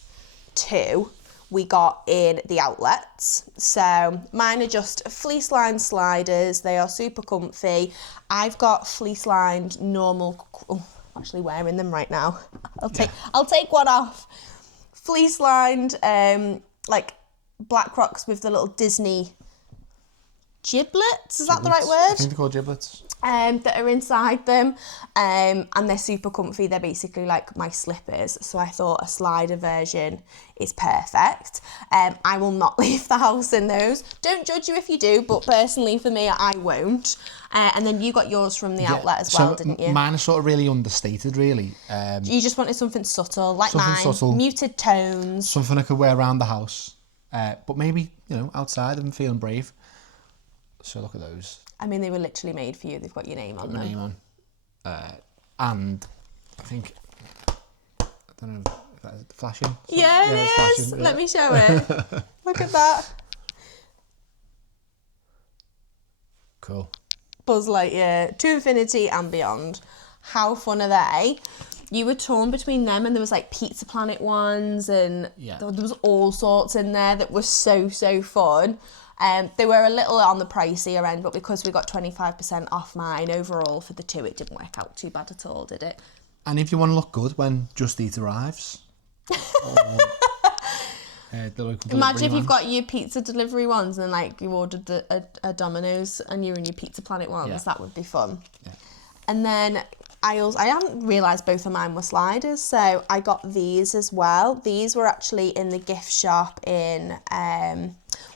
2 we got in the outlets. So mine are just fleece lined sliders. They are super comfy. I've got fleece lined normal, I'm actually wearing them right now. I'll take one off. Fleece lined, like black Crocs with the little Disney giblets. Is that the right word? I think they're called giblets. That are inside them, and they're super comfy. They're basically like my slippers, so I thought a slider version is perfect. I will not leave the house in those. Don't judge you if you do, but personally for me I won't. And then you got yours from the outlet as well, didn't you? Mine are sort of really understated, really. You just wanted something subtle, like something mine, subtle, muted tones. Something I could wear around the house, but maybe, outside I'm feeling brave. So look at those. I mean, they were literally made for you. They've got your name on them. Name on. And I think, I don't know if that's flashing. Yeah, it is. Flashing. Let me show it. Look at that. Cool. Buzz Lightyear to infinity and beyond. How fun are they? You were torn between them, and there was like Pizza Planet ones, and there was all sorts in there that was so fun. They were a little on the pricier end, but because we got 25% off mine, overall for the two, it didn't work out too bad at all, did it? And if you want to look good when Just Eat arrives, imagine if you've got your pizza delivery ones and like you ordered a Domino's and you're in your Pizza Planet ones, that would be fun. Yeah. And then I hadn't realised both of mine were sliders, so I got these as well. These were actually in the gift shop in,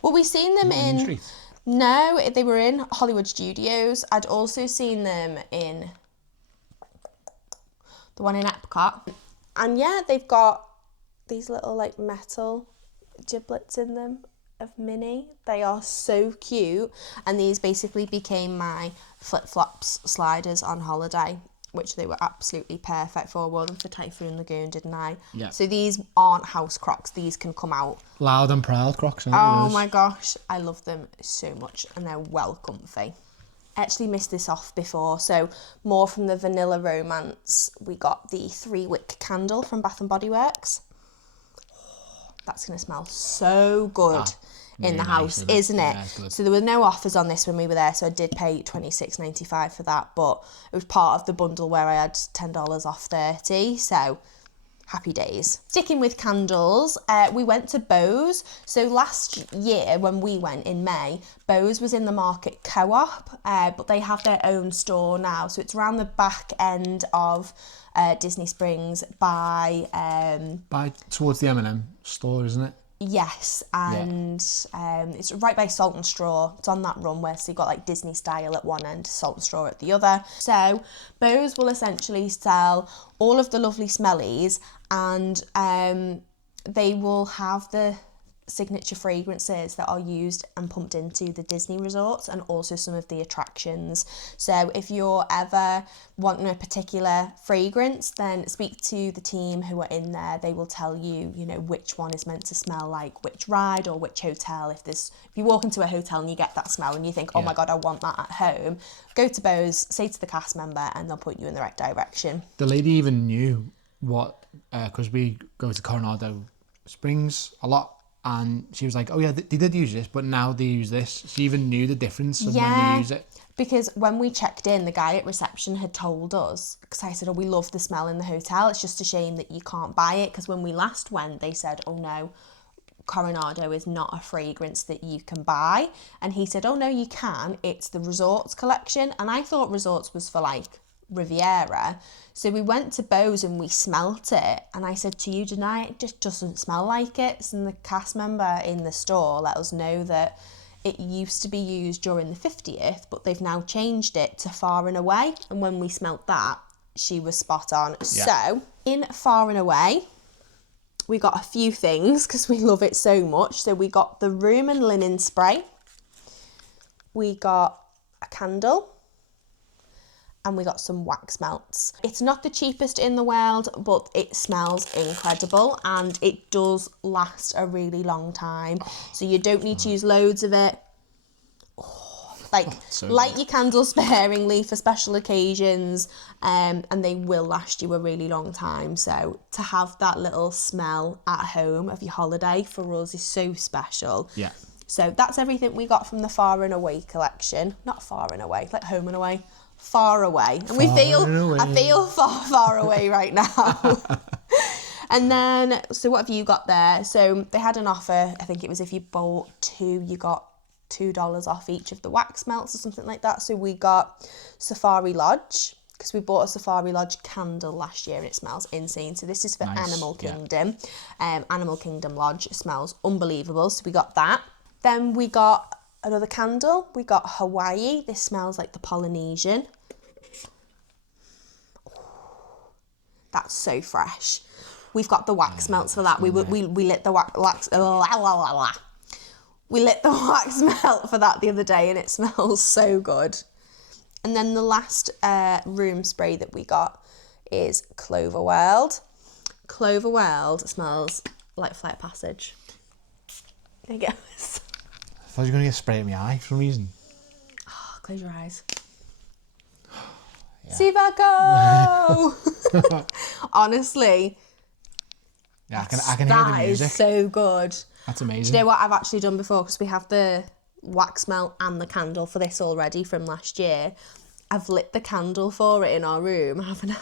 we've seen them in... Street? No, they were in Hollywood Studios. I'd also seen them in the one in Epcot. And yeah, they've got these little like metal giblets in them of Minnie. They are so cute, and these basically became my flip-flops sliders on holiday, which they were absolutely perfect for. I wore them for Typhoon Lagoon, didn't I? Yeah. So these aren't house Crocs. These can come out. Loud and proud Crocs, aren't Oh yours? my gosh, I love them so much, and they're well comfy. I actually missed this off before, so more from the Vanilla Romance, we got the 3-wick candle from Bath and Body Works. That's going to smell so good in the house, isn't it? Yeah, so there were no offers on this when we were there, so I did pay $26.95 for that, but it was part of the bundle where I had $10 off 30, so happy days. Sticking with candles, we went to Bose. So last year when we went in May, Bose was in the Market Co-op, but they have their own store now, so it's around the back end of Disney Springs by towards the M&M store, isn't it? Yes, and it's right by Salt and Straw. It's on that runway, so you've got like Disney style at one end, Salt and Straw at the other. So Bose will essentially sell all of the lovely smellies, and they will have the signature fragrances that are used and pumped into the Disney resorts and also some of the attractions. So if you're ever wanting a particular fragrance, then speak to the team who are in there. They will tell you, you know, which one is meant to smell like which ride or which hotel. If you walk into a hotel and you get that smell and you think, oh my God, I want that at home, go to Bose, say to the cast member, and they'll point you in the right direction. The lady even knew what, because we go to Coronado Springs a lot, and she was like, oh yeah, they did use this, but now they use this. She even knew the difference of when they use it. Because when we checked in, the guy at reception had told us, because I said, oh, we love the smell in the hotel. It's just a shame that you can't buy it. Because when we last went, they said, oh no, Coronado is not a fragrance that you can buy. And he said, oh no, you can. It's the Resorts collection. And I thought Resorts was for like Riviera. So we went to Bose and we smelt it, and I said to you, tonight, it just doesn't smell like it. And the cast member in the store let us know that it used to be used during the 50th, but they've now changed it to Far and Away. And when we smelt that, she was spot on. Yeah. So in Far and Away, we got a few things because we love it so much. So we got the room and linen spray, we got a candle, and we got some wax melts. It's not the cheapest in the world, but it smells incredible and it does last a really long time. So you don't need to use loads of it. Light your candles sparingly for special occasions, and they will last you a really long time. So to have that little smell at home of your holiday for us is so special. Yeah. So that's everything we got from the Far and Away collection. Not Far and Away, like Home and Away. Far away, and I feel far away right now. And then, so what have you got there? So they had an offer. I think it was if you bought 2, you got $2 off each of the wax melts or something like that. So we got Safari Lodge, because we bought a Safari Lodge candle last year and it smells insane. So this is for Animal Kingdom. Animal Kingdom Lodge smells unbelievable. So we got that. Then we got another candle. We got Hawaii. This smells like the Polynesian. That's so fresh. We've got the wax melts for that. We lit the wax. We lit the wax melt for that the other day, and it smells so good. And then the last room spray that we got is Clover World. Clover World smells like Flight Passage. There you go. I thought you were going to get spray in my eye for some reason. Oh, close your eyes. Yeah. See that go! Honestly, Yeah, I can hear the that music. is so good. That's amazing. Do you know what I've actually done before? Because we have the wax melt and the candle for this already from last year. I've lit the candle for it in our room, haven't I?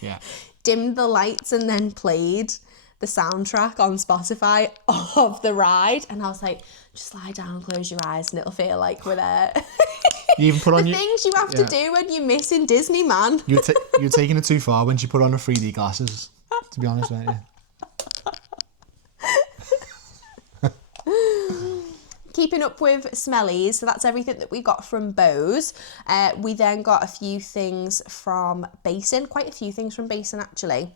Yeah. Dimmed the lights and then played the soundtrack on Spotify of the ride. And I was like, just lie down, close your eyes, and it'll feel like we're there. You even put on the things you have to do when you're missing Disney, man. You're taking it too far when she put on her 3D glasses, to be honest, weren't you? Keeping up with smellies, so that's everything that we got from Bose. We then got a few things from Basin, quite a few things from Basin actually.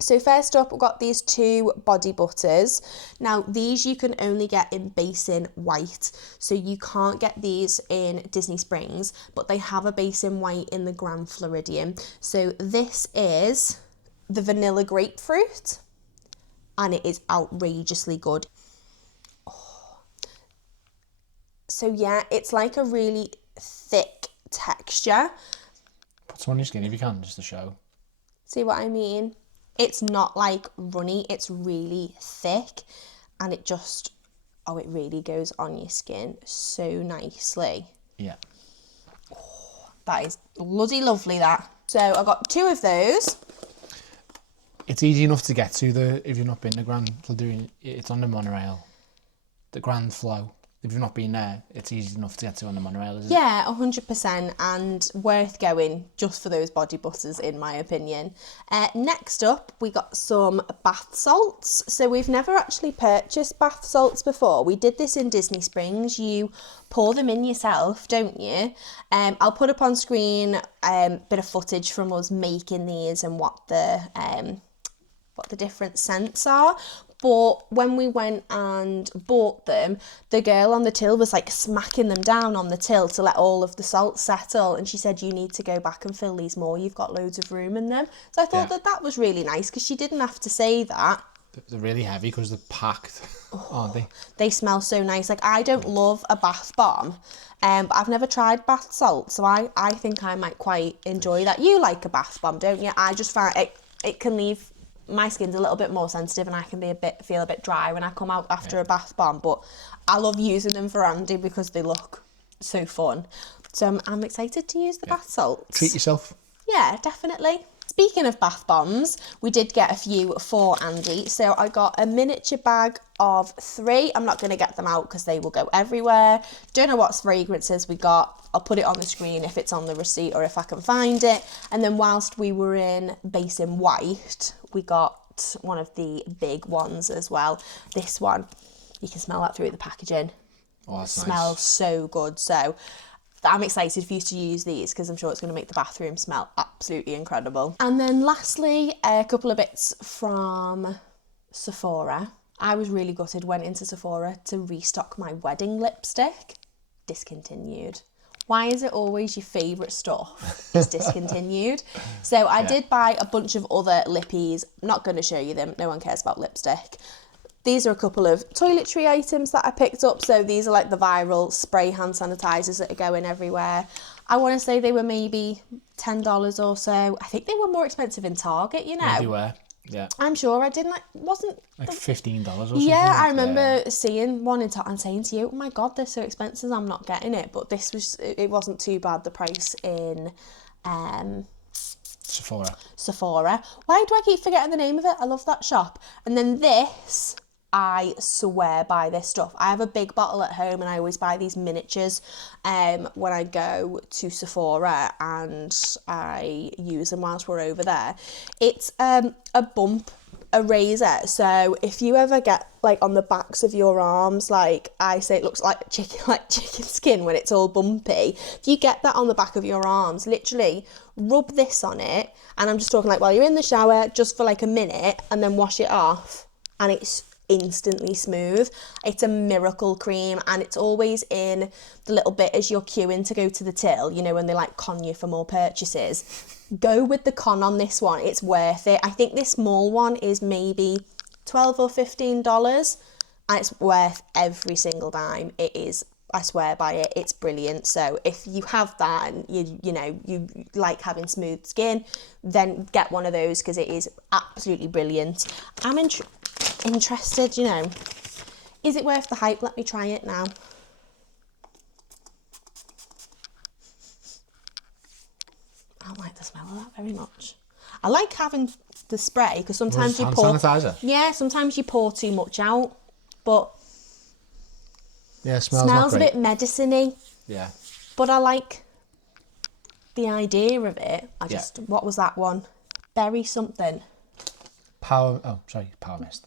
So first up, we've got these 2 body butters. Now these you can only get in Basin white, so you can't get these in Disney Springs, but they have a Basin white in the Grand Floridian. So this is the vanilla grapefruit, and it is outrageously good. So yeah, it's like a really thick texture. Put some on your skin if you can, just to show. See what I mean? It's not like runny, it's really thick, and it just, it really goes on your skin so nicely. Yeah. Oh, that is bloody lovely, that. So I got 2 of those. It's easy enough to get to if you've not been to Grand Floridian. It's on the monorail. The Grand Flow. If you've not been there, it's easy enough to get to on the monorail, isn't it? Yeah, 100%, and worth going just for those body butters, in my opinion. Next up, we got some bath salts. So we've never actually purchased bath salts before. We did this in Disney Springs. You pour them in yourself, don't you? I'll put up on screen a bit of footage from us making these and what the different scents are. But when we went and bought them, the girl on the till was like smacking them down on the till to let all of the salt settle. And she said, you need to go back and fill these more. You've got loads of room in them. So I thought that was really nice because she didn't have to say that. They're really heavy because they're packed, aren't they? They smell so nice. Like, I don't love a bath bomb, but I've never tried bath salt. So I think I might quite enjoy that. You like a bath bomb, don't you? I just find it can leave... My skin's a little bit more sensitive and I can feel a bit dry when I come out after a bath bomb, but I love using them for Andy because they look so fun. So I'm excited to use the bath salts. Treat yourself. Yeah, definitely. Speaking of bath bombs, we did get a few for Andy. So I got a miniature bag of 3. I'm not going to get them out because they will go everywhere. Don't know what fragrances we got. I'll put it on the screen if it's on the receipt or if I can find it. And then whilst we were in Basin White, we got one of the big ones as well. This one, you can smell that through the packaging. Oh, that's nice. Smells so good. So I'm excited for you to use these because I'm sure it's going to make the bathroom smell absolutely incredible. And then lastly, a couple of bits from Sephora. I was really gutted, went into Sephora to restock my wedding lipstick. Discontinued. Why is it always your favourite stuff is discontinued? So I did buy a bunch of other lippies. I'm not going to show you them. No one cares about lipstick. These are a couple of toiletry items that I picked up. So these are like the viral spray hand sanitizers that are going everywhere. I want to say they were maybe $10 or so. I think they were more expensive in Target, you know. Yeah, they were. Yeah. I'm sure I didn't wasn't like $15 or something. Yeah, I remember seeing one in and saying to you, oh my God, they're so expensive, I'm not getting it. But it wasn't too bad, the price in Sephora. Why do I keep forgetting the name of it? I love that shop. And then this, I swear by this stuff. I have a big bottle at home and I always buy these miniatures when I go to Sephora and I use them whilst we're over there. It's a bump eraser. So if you ever get like on the backs of your arms, like I say, it looks like chicken skin when it's all bumpy. If you get that on the back of your arms, literally rub this on it. And I'm just talking like while you're in the shower, just for like a minute and then wash it off. And it's instantly smooth. It's a miracle cream and it's always in the little bit as you're queuing to go to the till, you know, when they like con you for more purchases. Go with the con on this one. It's worth it. I think this small one is maybe $12 or $15 and it's worth every single dime. It is I swear by it. It's brilliant. So if you have that and you like having smooth skin, then get one of those because it is absolutely brilliant. I'm interested, is it worth the hype? Let me try it now. I don't like the smell of that very much. I like having the spray because sometimes you pour... sanitizer? Yeah, sometimes you pour too much out, but... Yeah, it smells not a great. bit medicine-y. Yeah. But I like the idea of it. What was that one? Berry something. Power mist.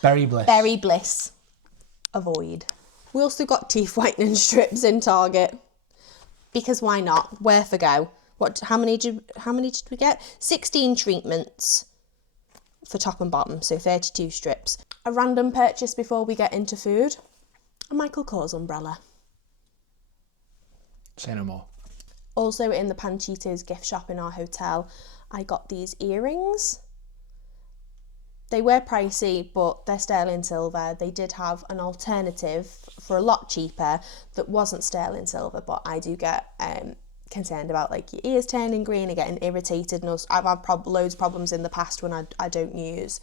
Berry bliss. Berry bliss. Avoid. We also got teeth whitening strips in Target. Because why not? Worth a go. How many did we get? 16 treatments for top and bottom, so 32 strips. A random purchase before we get into food. A Michael Kors umbrella. Say no more. Also in the Panchitos gift shop in our hotel, I got these earrings. They were pricey, but they're sterling silver. They did have an alternative for a lot cheaper that wasn't sterling silver, but I do get concerned about like your ears turning green and getting irritated. And I've had loads of problems in the past when I don't use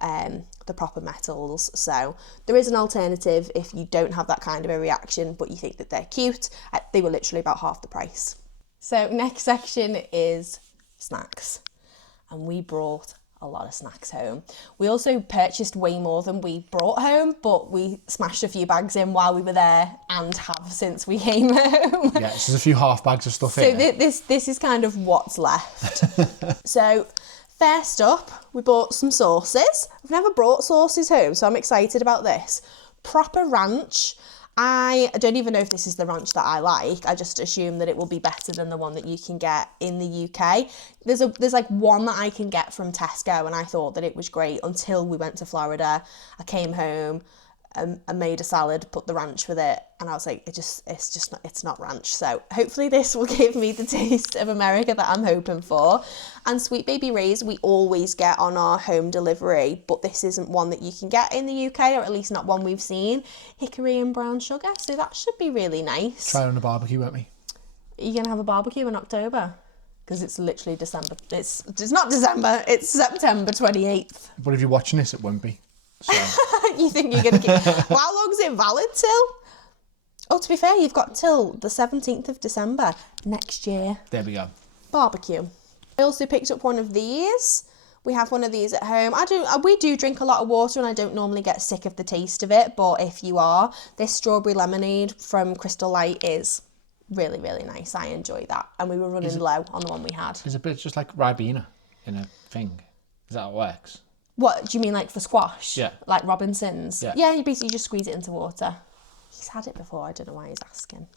the proper metals. So there is an alternative if you don't have that kind of a reaction, but you think that they're cute. They were literally about half the price. So next section is snacks, and we brought a lot of snacks home. We also purchased way more than we brought home, but we smashed a few bags in while we were there and have since we came home. Yeah, so there's a few half bags of stuff so this is kind of what's left. So first up, we bought some sauces. I've never brought sauces home, so I'm excited about this. Proper ranch. I don't even know if this is the ranch that I like. I just assume that it will be better than the one that you can get in the UK. There's like one that I can get from Tesco, and I thought that it was great until we went to Florida. I came home and made a salad, put the ranch with it, and I was like, it's not ranch. So hopefully this will give me the taste of America that I'm hoping for. And Sweet Baby Ray's we always get on our home delivery, but this isn't one that you can get in the UK, or at least not one we've seen. Hickory and brown sugar, so that should be really nice. Try it on a barbecue, won't we? Are you gonna have a barbecue in October? Because it's literally December. It's not December, it's September 28th. But if you're watching this, it won't be. So. You think you're going to keep... Well, how long's it valid till? Oh, to be fair, you've got till the 17th of December next year. There we go. Barbecue. I also picked up one of these. We have one of these at home. We do drink a lot of water, and I don't normally get sick of the taste of it, but if you are, this strawberry lemonade from Crystal Light is really, really nice. I enjoy that. And we were running low on the one we had. It's a bit just like Ribena in a thing. Is that how it works? What, do you mean like for squash? Yeah. Like Robinson's? Yeah, you basically just squeeze it into water. He's had it before, I don't know why he's asking.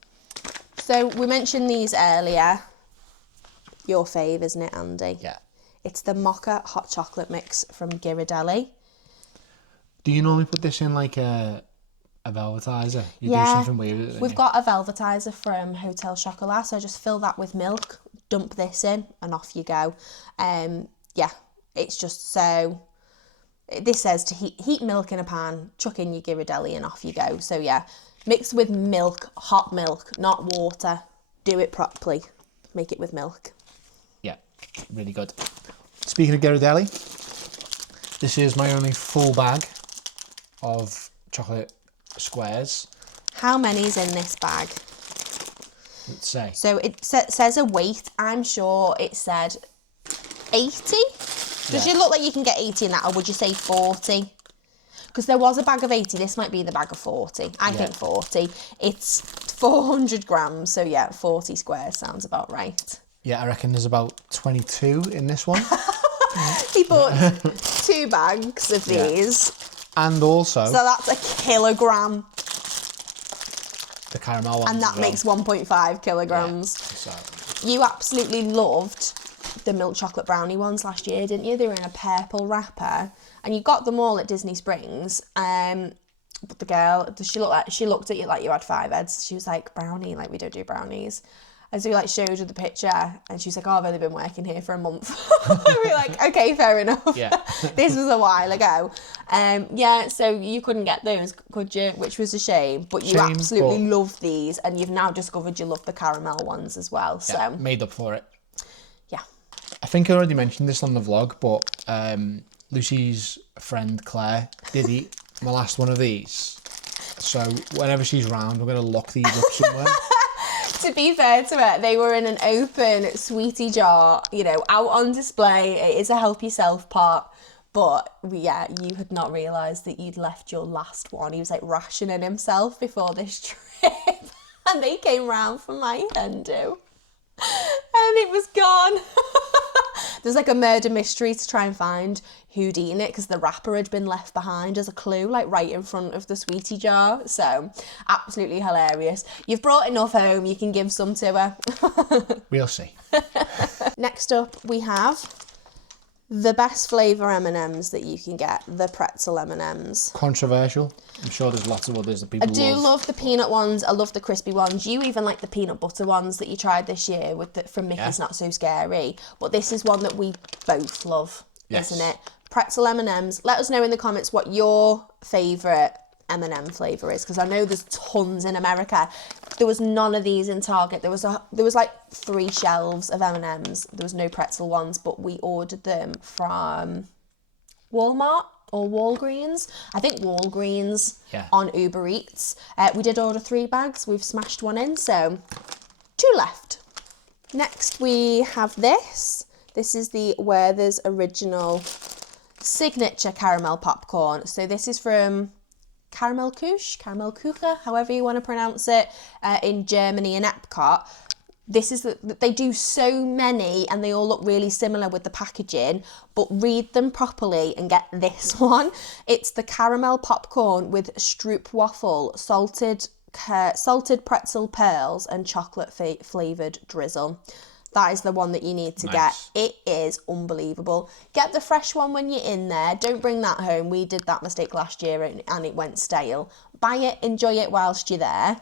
So we mentioned these earlier. Your fave, isn't it, Andy? Yeah. It's the Mocha Hot Chocolate Mix from Ghirardelli. Do you normally put this in like a velvetizer? You do something weird with it, We've got a velvetizer from Hotel Chocolat, so I just fill that with milk, dump this in, and off you go. It's just so... This says to heat milk in a pan, chuck in your Ghirardelli, and off you go. So yeah, mix with milk, hot milk, not water. Do it properly. Make it with milk. Yeah, really good. Speaking of Ghirardelli, this is my only full bag of chocolate squares. How many's in this bag? Let's say. So it says a weight. I'm sure it said 80. Does it look like you can get 80 in that, or would you say 40? Because there was a bag of 80. This might be the bag of 40. I think 40. It's 400 grams. So yeah, 40 squares sounds about right. Yeah, I reckon there's about 22 in this one. He bought 2 bags of these. And also... So that's a kilogram. The caramel one. And that makes 1.5 kilograms. Yeah, so. You absolutely loved the milk chocolate brownie ones last year, didn't you? They were in a purple wrapper, and you got them all at Disney Springs. But the girl, she looked at you like you had 5 heads. She was like, brownie, like we don't do brownies. And so we like showed her the picture and she was like, oh, I've only been working here for a month. We were like, okay, fair enough. Yeah. This was a while ago. Yeah, so you couldn't get those, could you? Which was a shame. But you absolutely love these, and you've now discovered you love the caramel ones as well. So yeah, made up for it. Yeah. I think I already mentioned this on the vlog, but Lucy's friend Claire did eat my last one of these. So whenever she's round, we're going to lock these up somewhere. To be fair to her, they were in an open sweetie jar, you know, out on display. It is a help yourself part. But yeah, you had not realised that you'd left your last one. He was like rationing himself before this trip. And they came round for my endo. And it was gone. There's like a murder mystery to try and find who'd eaten it, because the wrapper had been left behind as a clue, like right in front of the sweetie jar. So absolutely hilarious. You've brought enough home, you can give some to her. We'll see. Next up we have the best flavour M&Ms that you can get, the pretzel M&Ms. Controversial. I'm sure there's lots of others that people love. I do love the peanut ones. I love the crispy ones. You even like the peanut butter ones that you tried this year with from Mickey's Not So Scary. But this is one that we both love, isn't it? Pretzel M&Ms. Let us know in the comments what your favourite M&M flavour is, because I know there's tons in America. There was none of these in Target. There was like 3 shelves of M&Ms. There was no pretzel ones, but we ordered them from Walmart or Walgreens. I think Walgreens on Uber Eats. We did order 3 bags. We've smashed one in, so 2 left. Next we have this. This is the Werther's Original Signature Caramel Popcorn. So this is from Caramel Kuche, however you want to pronounce it, in Germany in Epcot. This is they do so many and they all look really similar with the packaging, but read them properly and get this one. It's the caramel popcorn with stroopwafel, salted pretzel pearls and chocolate flavoured drizzle. That is the one that you need to get. It is unbelievable. Get the fresh one when you're in there. Don't bring that home. We did that mistake last year and it went stale. Buy it, enjoy it whilst you're there.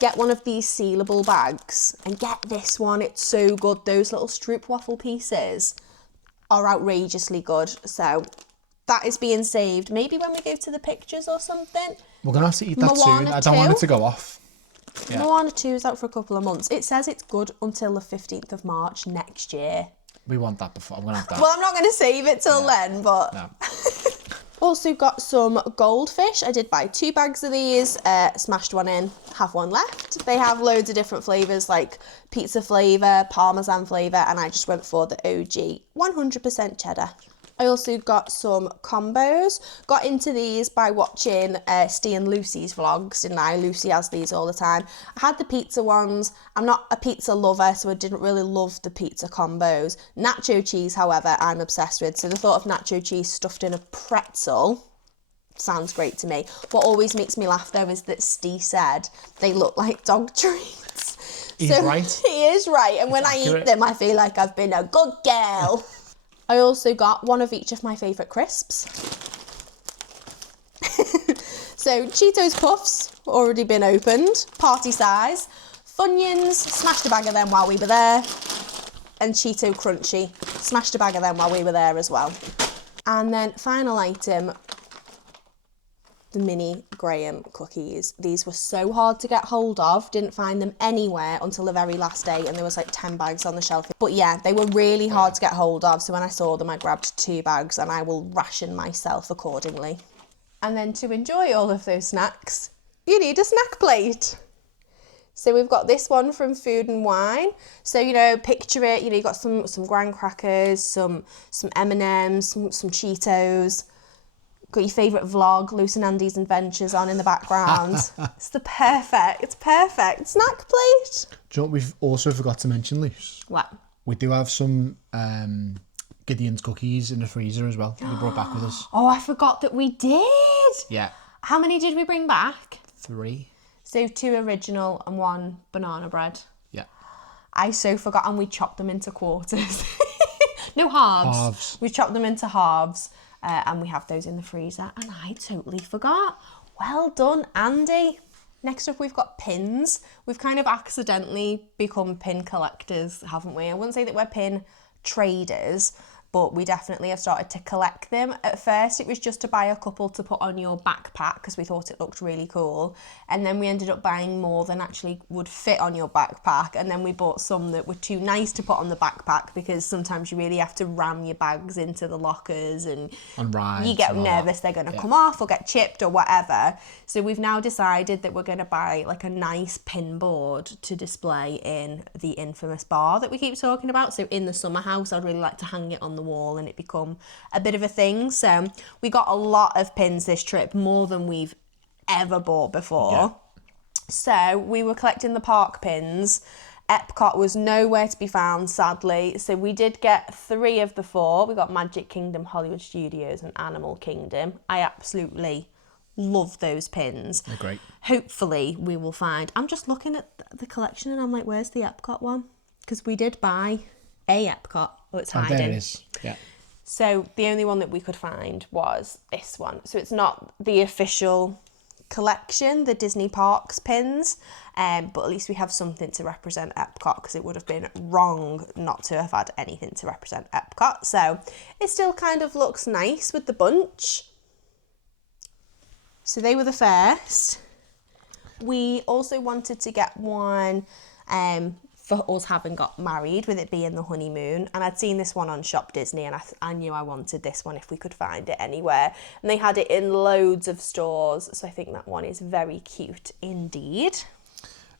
Get one of these sealable bags and get this one. It's so good. Those little stroopwafel pieces are outrageously good. So that is being saved. Maybe when we go to the pictures or something. We're going to have to eat that soon. I don't want it to go off. Yeah. Moana 2 is out for a couple of months. It says it's good until the 15th of March next year. We want that before. I'm going to have that. Well, I'm not going to save it till then, but... No. Also got some goldfish. I did buy 2 bags of these, smashed one in, have one left. They have loads of different flavours like pizza flavour, parmesan flavour, and I just went for the OG 100% cheddar. I also got some combos. Got into these by watching Steve and Lucy's vlogs, didn't I? Lucy has these all the time. I had the pizza ones. I'm not a pizza lover, so I didn't really love the pizza combos. Nacho cheese, however, I'm obsessed with. So the thought of nacho cheese stuffed in a pretzel sounds great to me. What always makes me laugh, though, is that Steve said they look like dog treats. He's right. He is right. And when I eat them, I feel like I've been a good girl. I also got one of each of my favourite crisps. So Cheetos Puffs, already been opened, party size. Funyuns, smashed a bag of them while we were there. And Cheeto Crunchy, smashed a bag of them while we were there as well. And then final item, the mini Graham cookies. These were so hard to get hold of, didn't find them anywhere until the very last day, and there was like 10 bags on the shelf. But yeah, they were really hard to get hold of, so when I saw them I grabbed 2 bags and I will ration myself accordingly. And then to enjoy all of those snacks, you need a snack plate. So we've got this one from Food and Wine. So, you know, picture it, you know, you've got some graham crackers, some M&Ms, some Cheetos. Got your favourite vlog, Luce and Andy's Adventures on in the background. It's perfect snack plate. Do you know what we've also forgot to mention, Luce? What? We do have some Gideon's cookies in the freezer as well. We brought back with us. Oh, I forgot that we did. Yeah. How many did we bring back? 3. So 2 original and 1 banana bread. Yeah. I so forgot, and we chopped them into quarters. No, halves. We chopped them into halves. And we have those in the freezer, and I totally forgot. Well done, Andy. Next up, we've got pins. We've kind of accidentally become pin collectors, haven't we? I wouldn't say that we're pin traders, but we definitely have started to collect them. At first, it was just to buy a couple to put on your backpack because we thought it looked really cool. And then we ended up buying more than actually would fit on your backpack. And then we bought some that were too nice to put on the backpack because sometimes you really have to ram your bags into the lockers and you get nervous they're going to come off or get chipped or whatever. So we've now decided that we're going to buy like a nice pin board to display in the infamous bar that we keep talking about. So in the summer house, I'd really like to hang it on the wall and it become a bit of a thing. So we got a lot of pins this trip, more than we've ever bought before. Yeah. So we were collecting the park pins. Epcot was nowhere to be found, sadly. So we did get 3 of the 4. We got Magic Kingdom, Hollywood Studios and Animal Kingdom. I absolutely love those pins. They're great. Hopefully we will find... I'm just looking at the collection and I'm like, where's the Epcot one? Because we did buy a Epcot. Oh, it's hiding. There it is. Yeah. So the only one that we could find was this one. So it's not the official collection, the Disney Parks pins, but at least we have something to represent Epcot because it would have been wrong not to have had anything to represent Epcot. So it still kind of looks nice with the bunch. So they were the first. We also wanted to get one for us having got married, with it being the honeymoon, and I'd seen this one on Shop Disney and I knew I wanted this one if we could find it anywhere, and they had it in loads of stores, so I think that one is very cute indeed.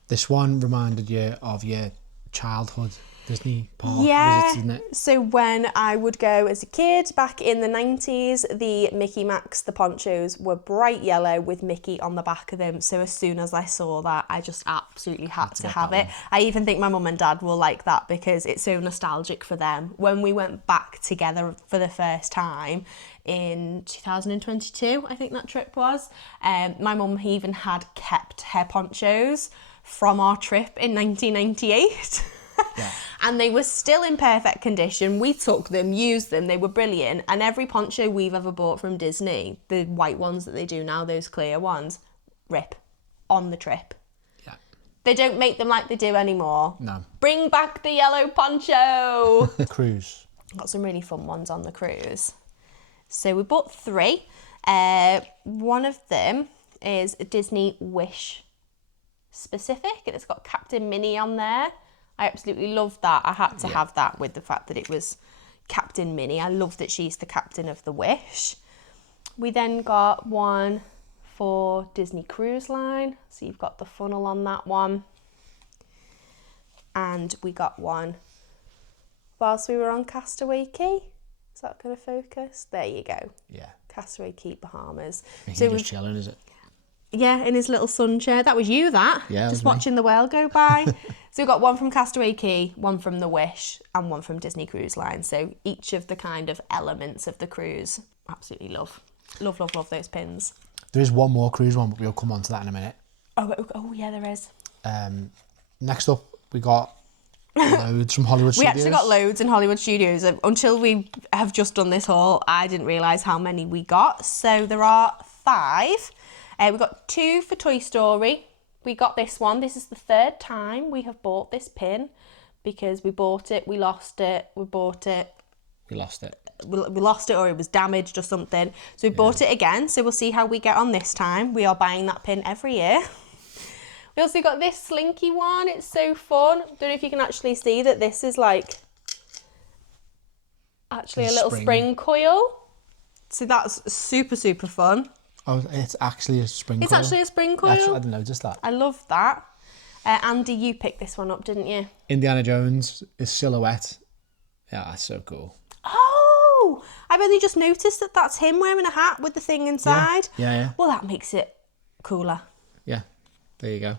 This one reminded you of your childhood Disney park visits, isn't it? So when I would go as a kid back in the 90s, the Mickey Max, the ponchos were bright yellow with Mickey on the back of them. So as soon as I saw that, I just absolutely had to have it. I even think my mum and dad will like that because it's so nostalgic for them. When we went back together for the first time in 2022, I think that trip was, my mum even had kept her ponchos from our trip in 1998. Yeah. And they were still in perfect condition. We took them, used them, they were brilliant. And every poncho we've ever bought from Disney, the white ones that they do now, those clear ones, rip on the trip. Yeah. They don't make them like they do anymore. No. Bring back the yellow poncho. Cruise. Got some really fun ones on the cruise. So we bought 3. One of them is a Disney Wish specific, and it's got Captain Minnie on there. I absolutely love that. I had to have that with the fact that it was Captain Minnie. I love that she's the captain of the Wish. We then got one for Disney Cruise Line. So you've got the funnel on that one. And we got one whilst we were on Castaway Cay. Is that going to focus? There you go. Yeah. Castaway Cay, Bahamas. So just chilling, is it? Yeah, in his little sun chair. That was you, that. Yeah, just watching the whale go by. So we've got one from Castaway Cay, one from the Wish, and one from Disney Cruise Line. So each of the kind of elements of the cruise, absolutely love. Love, love, love those pins. There is one more cruise one, but we'll come on to that in a minute. Oh yeah, there is. Next up, we got loads from Hollywood Studios. We actually got loads in Hollywood Studios. Until we have just done this haul, I didn't realise how many we got. So there are 5. We got 2 for Toy Story. We got this one. This is the 3rd time we have bought this pin because we bought it, we lost it, we bought it. We lost it. We lost it, or it was damaged or something. So we bought it again. So we'll see how we get on this time. We are buying that pin every year. We also got this slinky one. It's so fun. Don't know if you can actually see that this is like actually a little spring coil. So that's super, super fun. Oh, it's actually a spring coil? It's actually a spring coil. I didn't notice that. I love that. Andy, you picked this one up, didn't you? Indiana Jones, his silhouette. Yeah, that's so cool. Oh, I've only just noticed that that's him wearing a hat with the thing inside. Yeah. Well, that makes it cooler. Yeah, there you go.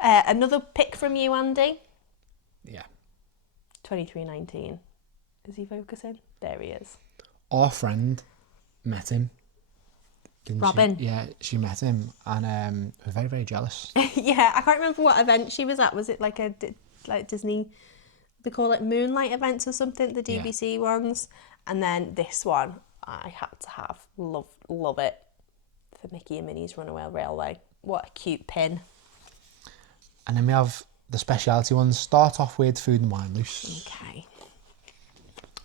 Another pick from you, Andy. Yeah. 2319. Is he focusing? There he is. Our friend met him. Robin. She met him and was very, very jealous. Yeah, I can't remember what event she was at. Was it like a Disney, they call it Moonlight events or something, the DBC ones? And then this one I had to have. Love it. for Mickey and Minnie's Runaway Railway. What a cute pin. And then we have the specialty ones. Start off with food and wine loose. Okay.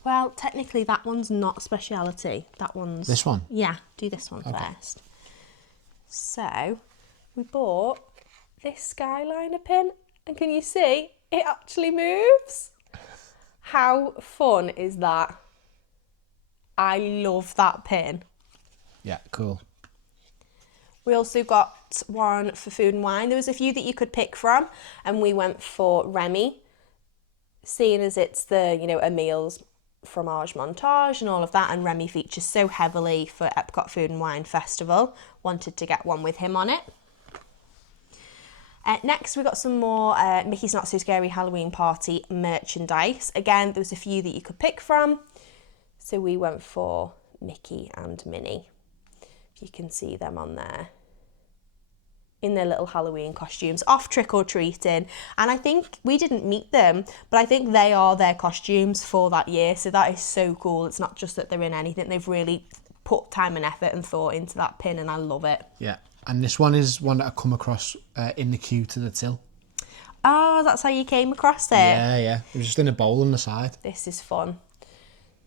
Well, technically that one's not speciality. That one's... This one? Yeah, do this one first. So, we bought this Skyliner pin, and can you see, it actually moves? How fun is that? I love that pin. Yeah, cool. We also got one for food and wine. There was a few that you could pick from, and we went for Remy, seeing as it's the, you know, a meals fromage montage and all of that, and Remy features so heavily for Epcot Food and Wine Festival. Wanted to get one with him on it. Next we got some more Mickey's Not So Scary Halloween Party merchandise. Again, there was a few that you could pick from, so we went for Mickey and Minnie. You can see them on there in their little Halloween costumes, off trick-or-treating. And I think we didn't meet them, but I think they are their costumes for that year. So that is so cool. It's not just that they're in anything. They've really put time and effort and thought into that pin, and I love it. Yeah. And this one is one that I come across in the queue to the till. Oh, that's how you came across it? Yeah, yeah. It was just in a bowl on the side. This is fun.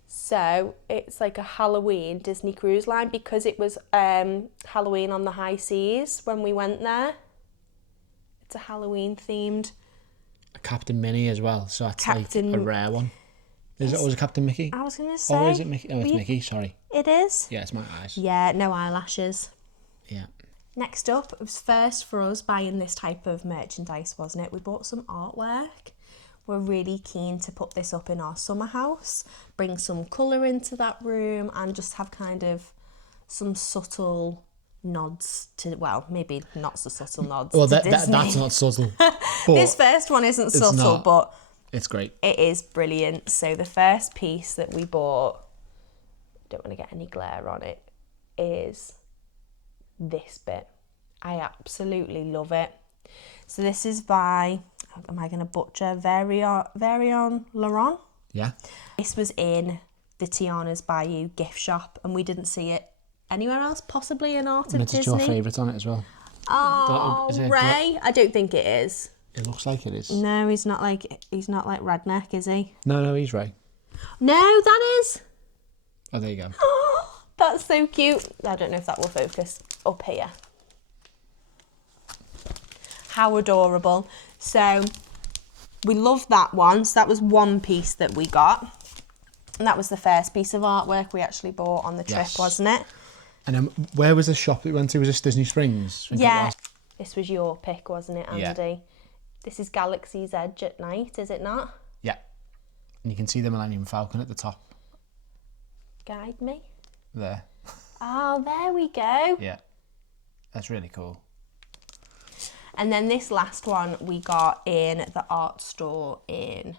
So it's like a Halloween Disney Cruise Line, because it was Halloween on the high seas when we went there. It's a Halloween themed. A Captain Minnie as well, so that's Captain... like a rare one. Is it always a Captain Mickey? I was going to say. Oh, is it Mickey? Oh, it's Mickey, sorry. It is? Yeah, it's my eyes. Yeah, no eyelashes. Yeah. Next up, it was first for us buying this type of merchandise, wasn't it? We bought some artwork. We're really keen to put this up in our summer house, bring some colour into that room, and just have kind of some subtle nods to, well, maybe not so subtle nods Well, to Disney. that's not subtle. This first one isn't subtle, not. but It's great. it is brilliant. So the first piece that we bought, don't want to get any glare on it, is this bit. I absolutely love it. So this is by, am I going to butcher, Varion Laurent? Yeah. This was in the Tiana's Bayou gift shop, and we didn't see it anywhere else, possibly in Art of And Disney. it's your favourite on it as well. Oh, Is it Ray? I don't think it is. It looks like it is. No, he's not like Redneck, is he? No, he's Ray. No, that is. Oh, there you go. Oh, that's so cute. I don't know if that will focus up here. How adorable. So we love that one. So that was one piece that we got. And that was the first piece of artwork we actually bought on the trip, Yes. wasn't it? And then where was the shop that we went to? Was this Disney Springs? I think it Yeah. was. This was your pick, wasn't it, Andy? Yeah. This is Galaxy's Edge at night, is it not? Yeah. And you can see the Millennium Falcon at the top Guide me. there. Oh, there we go. Yeah. That's really cool. And then this last one we got in the art store in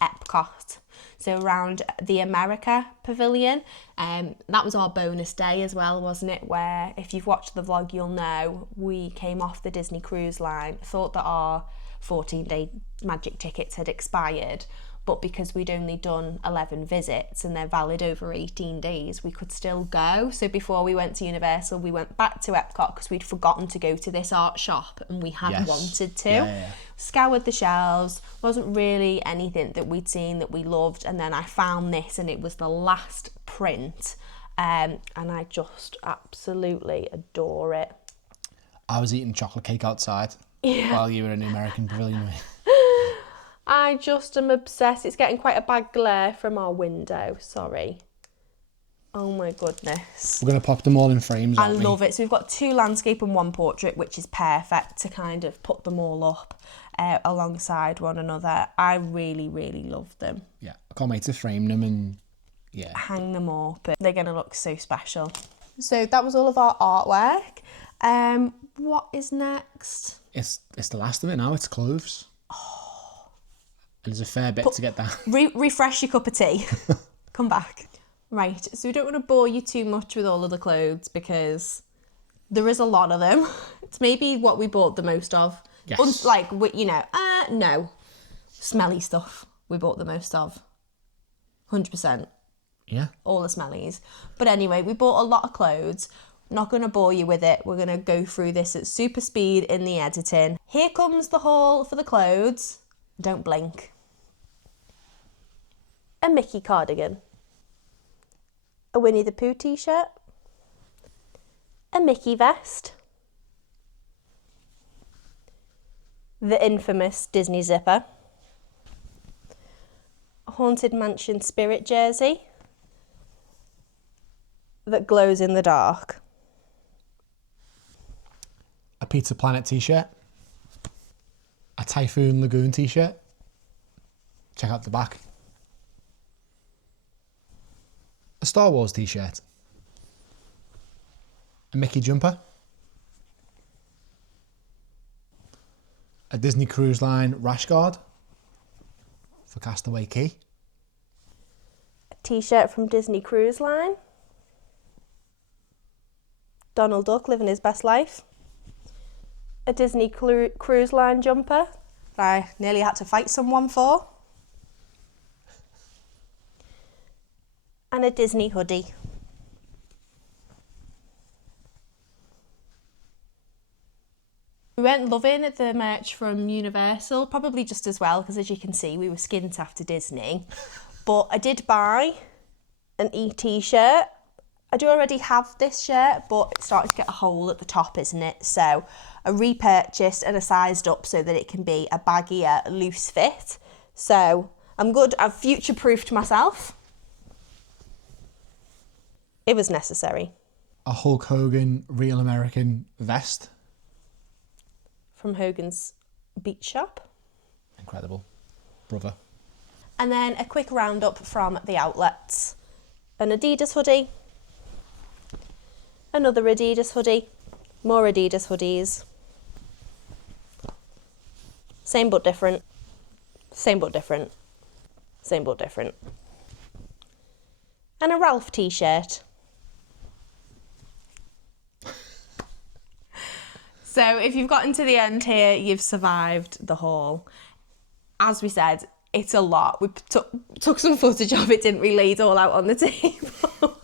Epcot. So around the America Pavilion. That was our bonus day as well, wasn't it? Where, if you've watched the vlog, you'll know we came off the Disney Cruise Line, thought that our 14-day magic tickets had expired, but because we'd only done 11 visits and they're valid over 18 days, we could still go. So before we went to Universal, we went back to Epcot because we'd forgotten to go to this art shop and we had wanted to. Yeah. Scoured the shelves, wasn't really anything that we'd seen that we loved, and then I found this and it was the last print, and I just absolutely adore it. I was eating chocolate cake outside while you were in the American Pavilion. I just am obsessed. It's getting quite a bad glare from our window, sorry. Oh my goodness. We're going to pop them all in frames, I aren't we? love it. So we've got 2 landscape and 1 portrait, which is perfect to kind of put them all up alongside one another. I really, really love them. Yeah, I can't wait to frame them and hang them up. They're going to look so special. So that was all of our artwork. What is next? It's the last of it now. It's clothes. And there's a fair bit to get that. Refresh your cup of tea. Come back. Right, so we don't want to bore you too much with all of the clothes because there is a lot of them. It's maybe what we bought the most of. Yes. No. Smelly stuff we bought the most of. 100%. Yeah. All the smellies. But anyway, we bought a lot of clothes. Not going to bore you with it. We're going to go through this at super speed in the editing. Here comes the haul for the clothes. Don't blink. A Mickey cardigan. A Winnie the Pooh t-shirt. A Mickey vest. The infamous Disney zipper. A Haunted Mansion spirit jersey that glows in the dark. A Pizza Planet t-shirt. A Typhoon Lagoon t-shirt. Check out the back. A Star Wars t-shirt. A Mickey jumper. A Disney Cruise Line rash guard for Castaway Cay. A t-shirt from Disney Cruise Line. Donald Duck living his best life. A Disney Cruise Line jumper that I nearly had to fight someone for. And a Disney hoodie. We weren't loving the merch from Universal, probably just as well, because as you can see, we were skint after Disney. But I did buy an ET shirt. I do already have this shirt, but it started to get a hole at the top, isn't it? So I repurchased and I sized up so that it can be a baggier, loose fit. So I'm good. I've future-proofed myself. It was necessary. A Hulk Hogan Real American vest. From Hogan's Beach Shop. Incredible. Brother. And then a quick roundup from the outlets. An Adidas hoodie. Another Adidas hoodie. More Adidas hoodies. Same but different. Same but different. Same but different. And a Ralph t-shirt. So if you've gotten to the end here, you've survived the haul. As we said, it's a lot. We took some footage of it, didn't we? Laid all out on the table.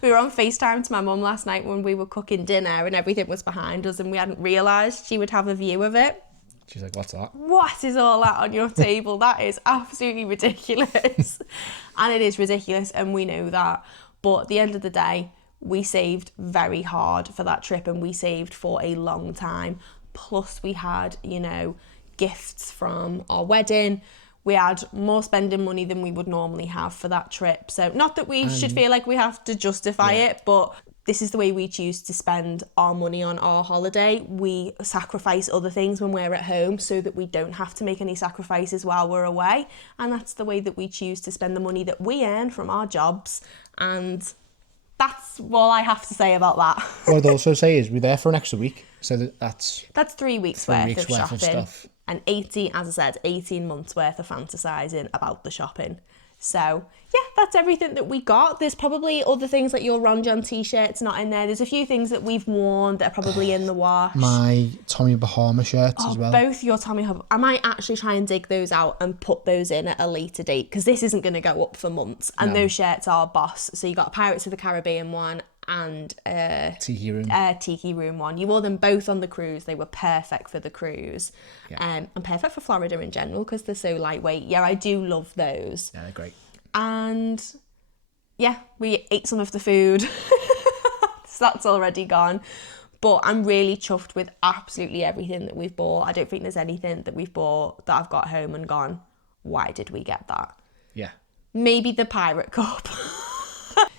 We were on FaceTime to my mum last night when we were cooking dinner and everything was behind us and we hadn't realised she would have a view of it. She's like, what's that? What is all that on your table? That is absolutely ridiculous. And it is ridiculous and we know that. But at the end of the day, we saved very hard for that trip and we saved for a long time. Plus we had, you know, gifts from our wedding. We had more spending money than we would normally have for that trip. So not that we should feel like we have to justify it, but this is the way we choose to spend our money on our holiday. We sacrifice other things when we're at home so that we don't have to make any sacrifices while we're away. And that's the way that we choose to spend the money that we earn from our jobs. And that's all I have to say about that. What I'd also say is we're there for an extra week. So that's 3 weeks worth of shopping. Stuff. And 18 months worth of fantasising about the shopping. So, yeah, that's everything that we got. There's probably other things like your Ron John t-shirts not in there. There's a few things that we've worn that are probably in the wash. My Tommy Bahama shirts as well. Both your Tommy Bahama. I might actually try and dig those out and put those in at a later date because this isn't going to go up for months. And those shirts are boss. So you got a Pirates of the Caribbean one and Tiki Room one. You wore them both on the cruise. They were perfect for the cruise. And perfect for Florida in general because they're so lightweight. Yeah, I do love those. Yeah, they're great. And yeah, we ate some of the food. So that's already gone. But I'm really chuffed with absolutely everything that we've bought. I don't think there's anything that we've bought that I've got home and gone, why did we get that? Yeah. Maybe the Pirate Cup.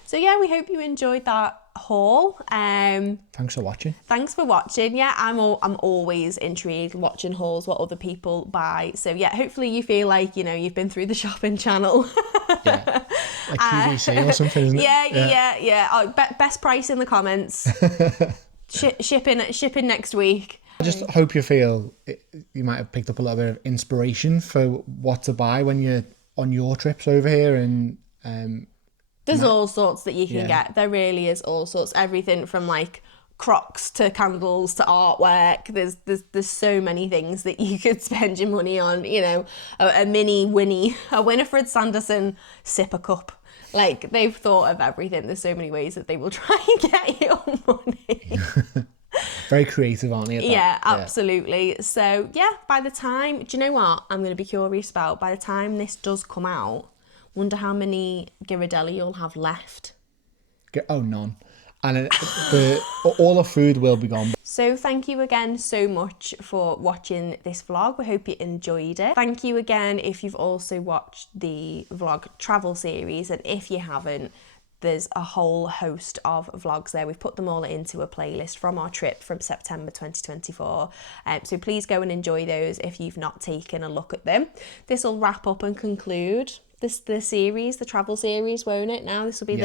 So yeah, we hope you enjoyed that haul. Thanks for watching. Thanks for watching. Yeah, I'm always intrigued watching hauls, what other people buy. So yeah, hopefully you feel like, you know, you've been through the shopping channel. Yeah, like QVC or something, isn't it? Yeah. Oh, best price in the comments. Shipping next week. I just hope you feel you might have picked up a little bit of inspiration for what to buy when you're on your trips over here and there's all sorts that you can get. There really is all sorts. Everything from like Crocs to candles to artwork. There's so many things that you could spend your money on. You know, a mini Winnie, a Winifred Sanderson sipper cup. Like, they've thought of everything. There's so many ways that they will try and get your money. Very creative, aren't they? At that? Yeah, absolutely. So, yeah, by the time, do you know what I'm going to be curious about? By the time this does come out, wonder how many Ghirardelli you'll have left. Oh, none. And all the food will be gone. So thank you again so much for watching this vlog. We hope you enjoyed it. Thank you again if you've also watched the vlog travel series, and if you haven't, there's a whole host of vlogs there. We've put them all into a playlist from our trip from September 2024. So please go and enjoy those if you've not taken a look at them. This will wrap up and conclude the series, the travel series, won't it? Now this will be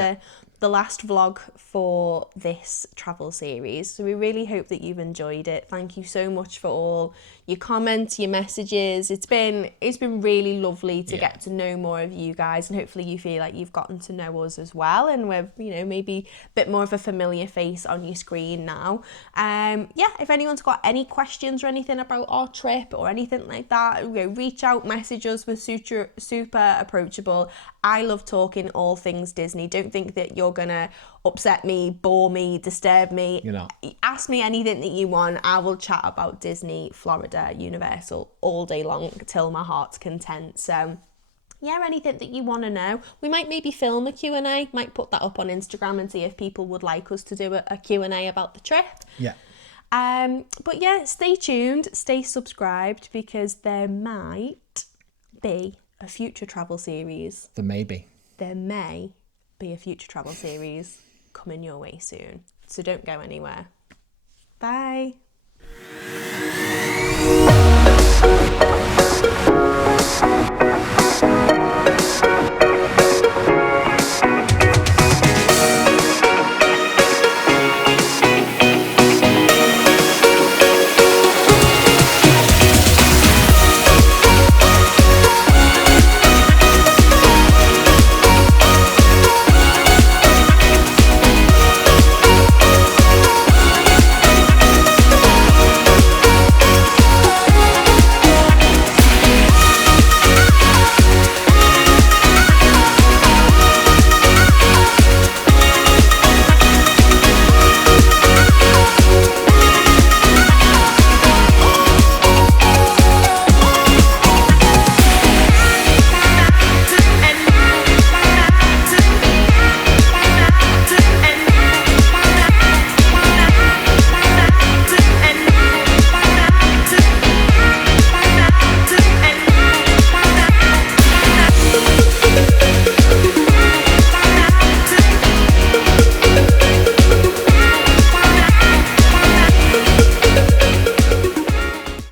the last vlog for this travel series. So we really hope that you've enjoyed it. Thank you so much for all your comments, your messages. It's been really lovely to get to know more of you guys, and hopefully you feel like you've gotten to know us as well, and we're, you know, maybe a bit more of a familiar face on your screen now. Yeah, if anyone's got any questions or anything about our trip or anything like that, you know, reach out, message us. We're super approachable. I love talking all things Disney. Don't think that you're gonna upset me, bore me, disturb me. You know, ask me anything that you want. I will chat about Disney, Florida, Universal all day long till my heart's content. So yeah, anything that you want to know. We might maybe film a Q&A, might put that up on Instagram and see if people would like us to do a Q&A about the trip. Yeah. But yeah, stay tuned, stay subscribed, because there might be a future travel series. There may be A future travel series coming your way soon. So don't go anywhere. Bye.